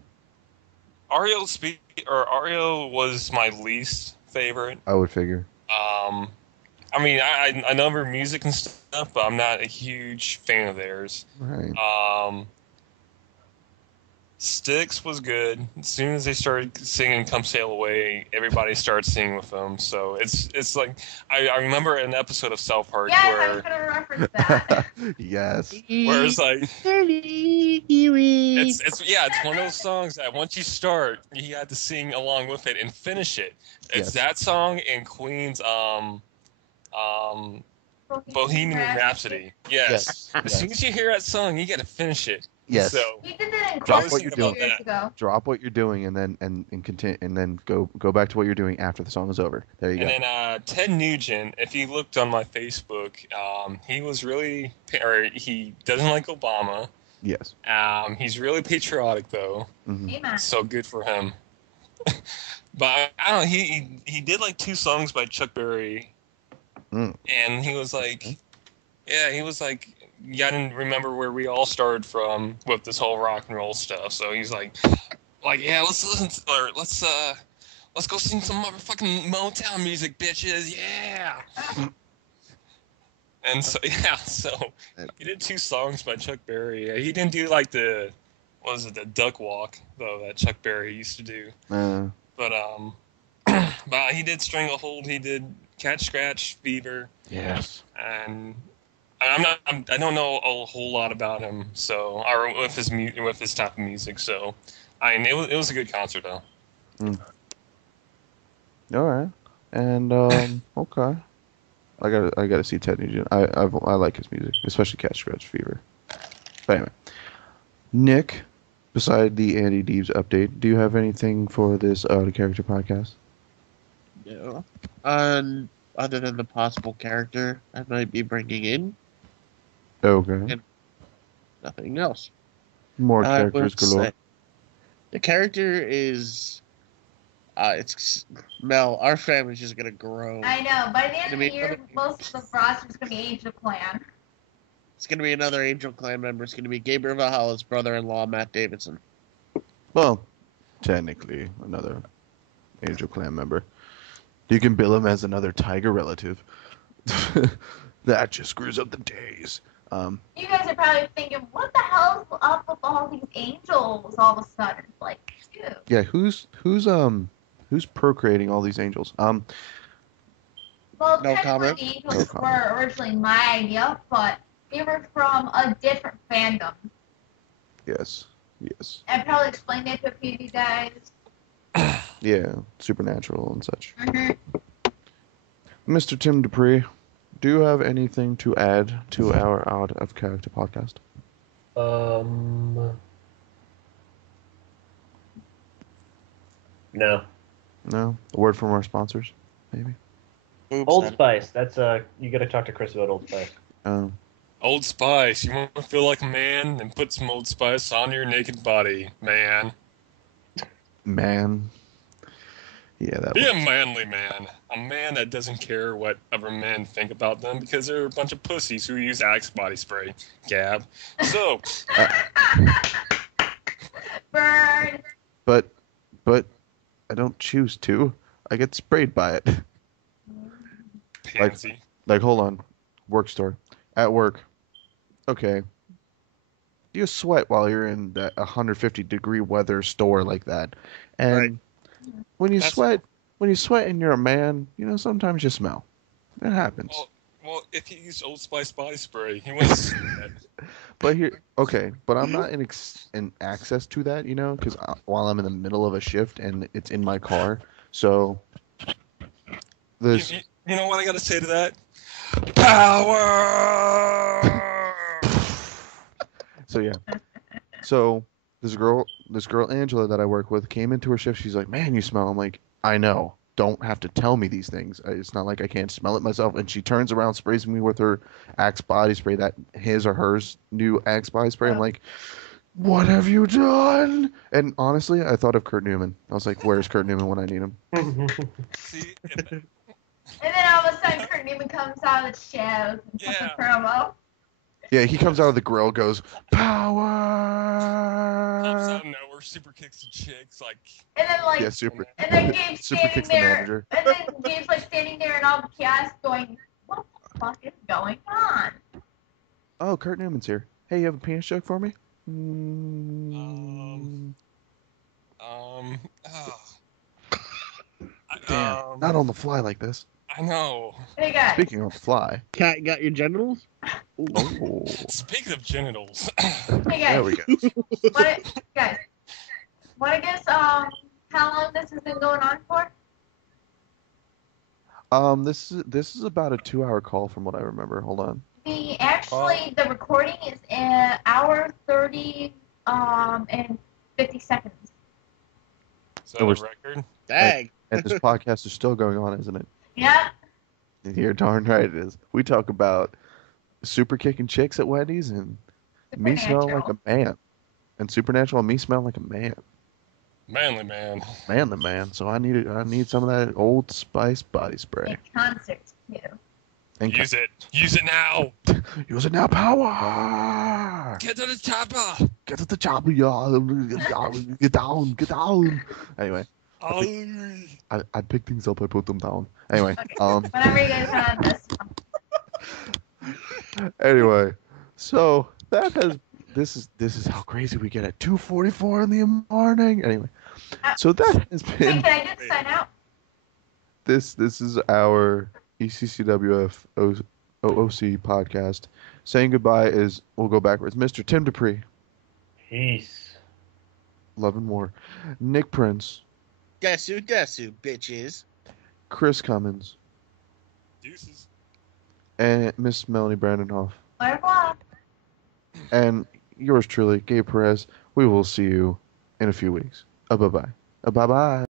Ario was my least favorite. I would figure. I mean, I know their music and stuff, but I'm not a huge fan of theirs. Right. Styx was good. As soon as they started singing "Come Sail Away," everybody started singing with them. So it's like I remember an episode of South Park Yes, I where was going to reference that. Yes. where it's like it's one of those songs that once you start, you have to sing along with it and finish it. It's Yes. that song and Queen's Bohemian Rhapsody. Yes. As soon as you hear that song, you got to finish it. Yes. So We did that in Drop Christmas what you're doing. years ago. Drop what you're doing and then continue and then go back to what you're doing after the song is over. There you go. And then Ted Nugent, if you looked on my Facebook, he doesn't like Obama. Yes. He's really patriotic though, Mm-hmm. Amen. so good for him. But I don't know. He did like 2 songs by Chuck Berry, and he was like, you gotta remember where we all started from with this whole rock and roll stuff. So he's like, yeah, let's go sing some motherfucking Motown music, bitches, yeah. And so he did 2 songs by Chuck Berry. He didn't do like the duck walk though that Chuck Berry used to do. But but he did Stranglehold. He did Catch Scratch Fever. Yes. And I don't know a whole lot about him, so or with his type of music. So it was a good concert though. All right. And okay. I gotta see Ted Nugent. I like his music, especially Catch Scratch Fever. But anyway, Nick, beside the Andy Deeves update, do you have anything for this out of character podcast? No. Other than the possible character I might be bringing in, Okay. nothing else. More I characters would galore. say the character is it's Mel. Our family's just gonna grow. I know. By the end of the Gonna be year, another- most of the roster is going to be Angel Clan. It's gonna be another Angel Clan member. It's gonna be Gabriel Valhalla's brother-in-law, Matt Davidson. Well, technically, another Angel Clan member. You can bill him as another Tiger relative. That just screws up the days. You guys are probably thinking, what the hell's up with all these angels all of a sudden? Like, dude. Yeah, who's procreating all these angels? Well, No technically comment. the angels were originally my idea, but they were from a different fandom. Yes. I probably explained it to a few of you guys. Yeah, supernatural and such. Mm-hmm. Mr. Tim Dupre, do you have anything to add to our Out of Character podcast? No. No? A word from our sponsors, maybe? Oops, Old then. Spice. That's you got to talk to Chris about Old Spice. Old Spice. You want to feel like a man? Then put some Old Spice on your naked body, man. Man. Yeah, that Be a was. manly man. A man that doesn't care what other men think about them because they're a bunch of pussies who use Axe body spray. Gab. So, Burn. But I don't choose to. I get sprayed by it. pansy. Like, hold on. Work story. At work. Okay. You sweat while you're in that 150-degree weather store like that. And Right. when you That's- sweat and you're a man, sometimes you smell. It happens. Well, if you use Old Spice body spray, he wouldn't. But I'm not in access to that, because while I'm in the middle of a shift and it's in my car. So this You know what I got to say to that? Power. So yeah. So this girl Angela that I work with came into her shift. She's like, "Man, you smell." I'm like, "I know. Don't have to tell me these things. It's not like I can't smell it myself." And she turns around, sprays me with her Axe body spray, that his or hers new Axe body spray. I'm like, "What have you done?" And honestly, I thought of Kurt Newman. I was like, "Where's Kurt Newman when I need him?" See, And then all of a sudden, Kurt Newman comes out of the shadows and puts Yeah. a promo. Yeah, he comes out of the grill, goes, pops "Power!" out of nowhere, super kicks the chicks like. And then like, Yeah, super. and then Gabe's Super standing kicks the there, manager. and then Gabe's like standing there in all the chaos, going, "What the fuck is going on?" Oh, Kurt Newman's here. Hey, you have a penis joke for me? Damn, not on the fly like this. I know. Hey guys, Speaking on the fly. Cat got your genitals? Oh, Speaking of genitals, hey there guys, we go. guys, wanna guess how long this has been going on for? This is about a 2-hour call from what I remember. Hold on. The recording is an hour 30 and 50 seconds. is that a we're- record? Dang. And this podcast is still going on, isn't it? Yeah. You're darn right it is. We talk about super kicking chicks at Wendy's and me smelling like a man. And Supernatural and me smelling like a man. Manly man. Manly man. So I need some of that Old Spice body spray. And concerts too. And Use it. Use it now. use it now, power! Get to the chopper. Get to the chopper, y'all. Get down, get down. Anyway, Oh. I pick things up, I put them down. Anyway, Okay. Whenever you guys are on this. anyway, so this is how crazy we get at 2:44 in the morning. Anyway, so that has Wait, been can I just sign out? this is our ECCWF OOC podcast. Saying goodbye is we'll go backwards. Mr. Tim Dupre, Peace. love and more. Nick Prince, Desu, bitches. Chris Cummins, Deuces. and Miss Melanie Brandenhoff. Au revoir. And yours truly, Gabe Perze. We will see you in a few weeks. Bye-bye. Bye-bye.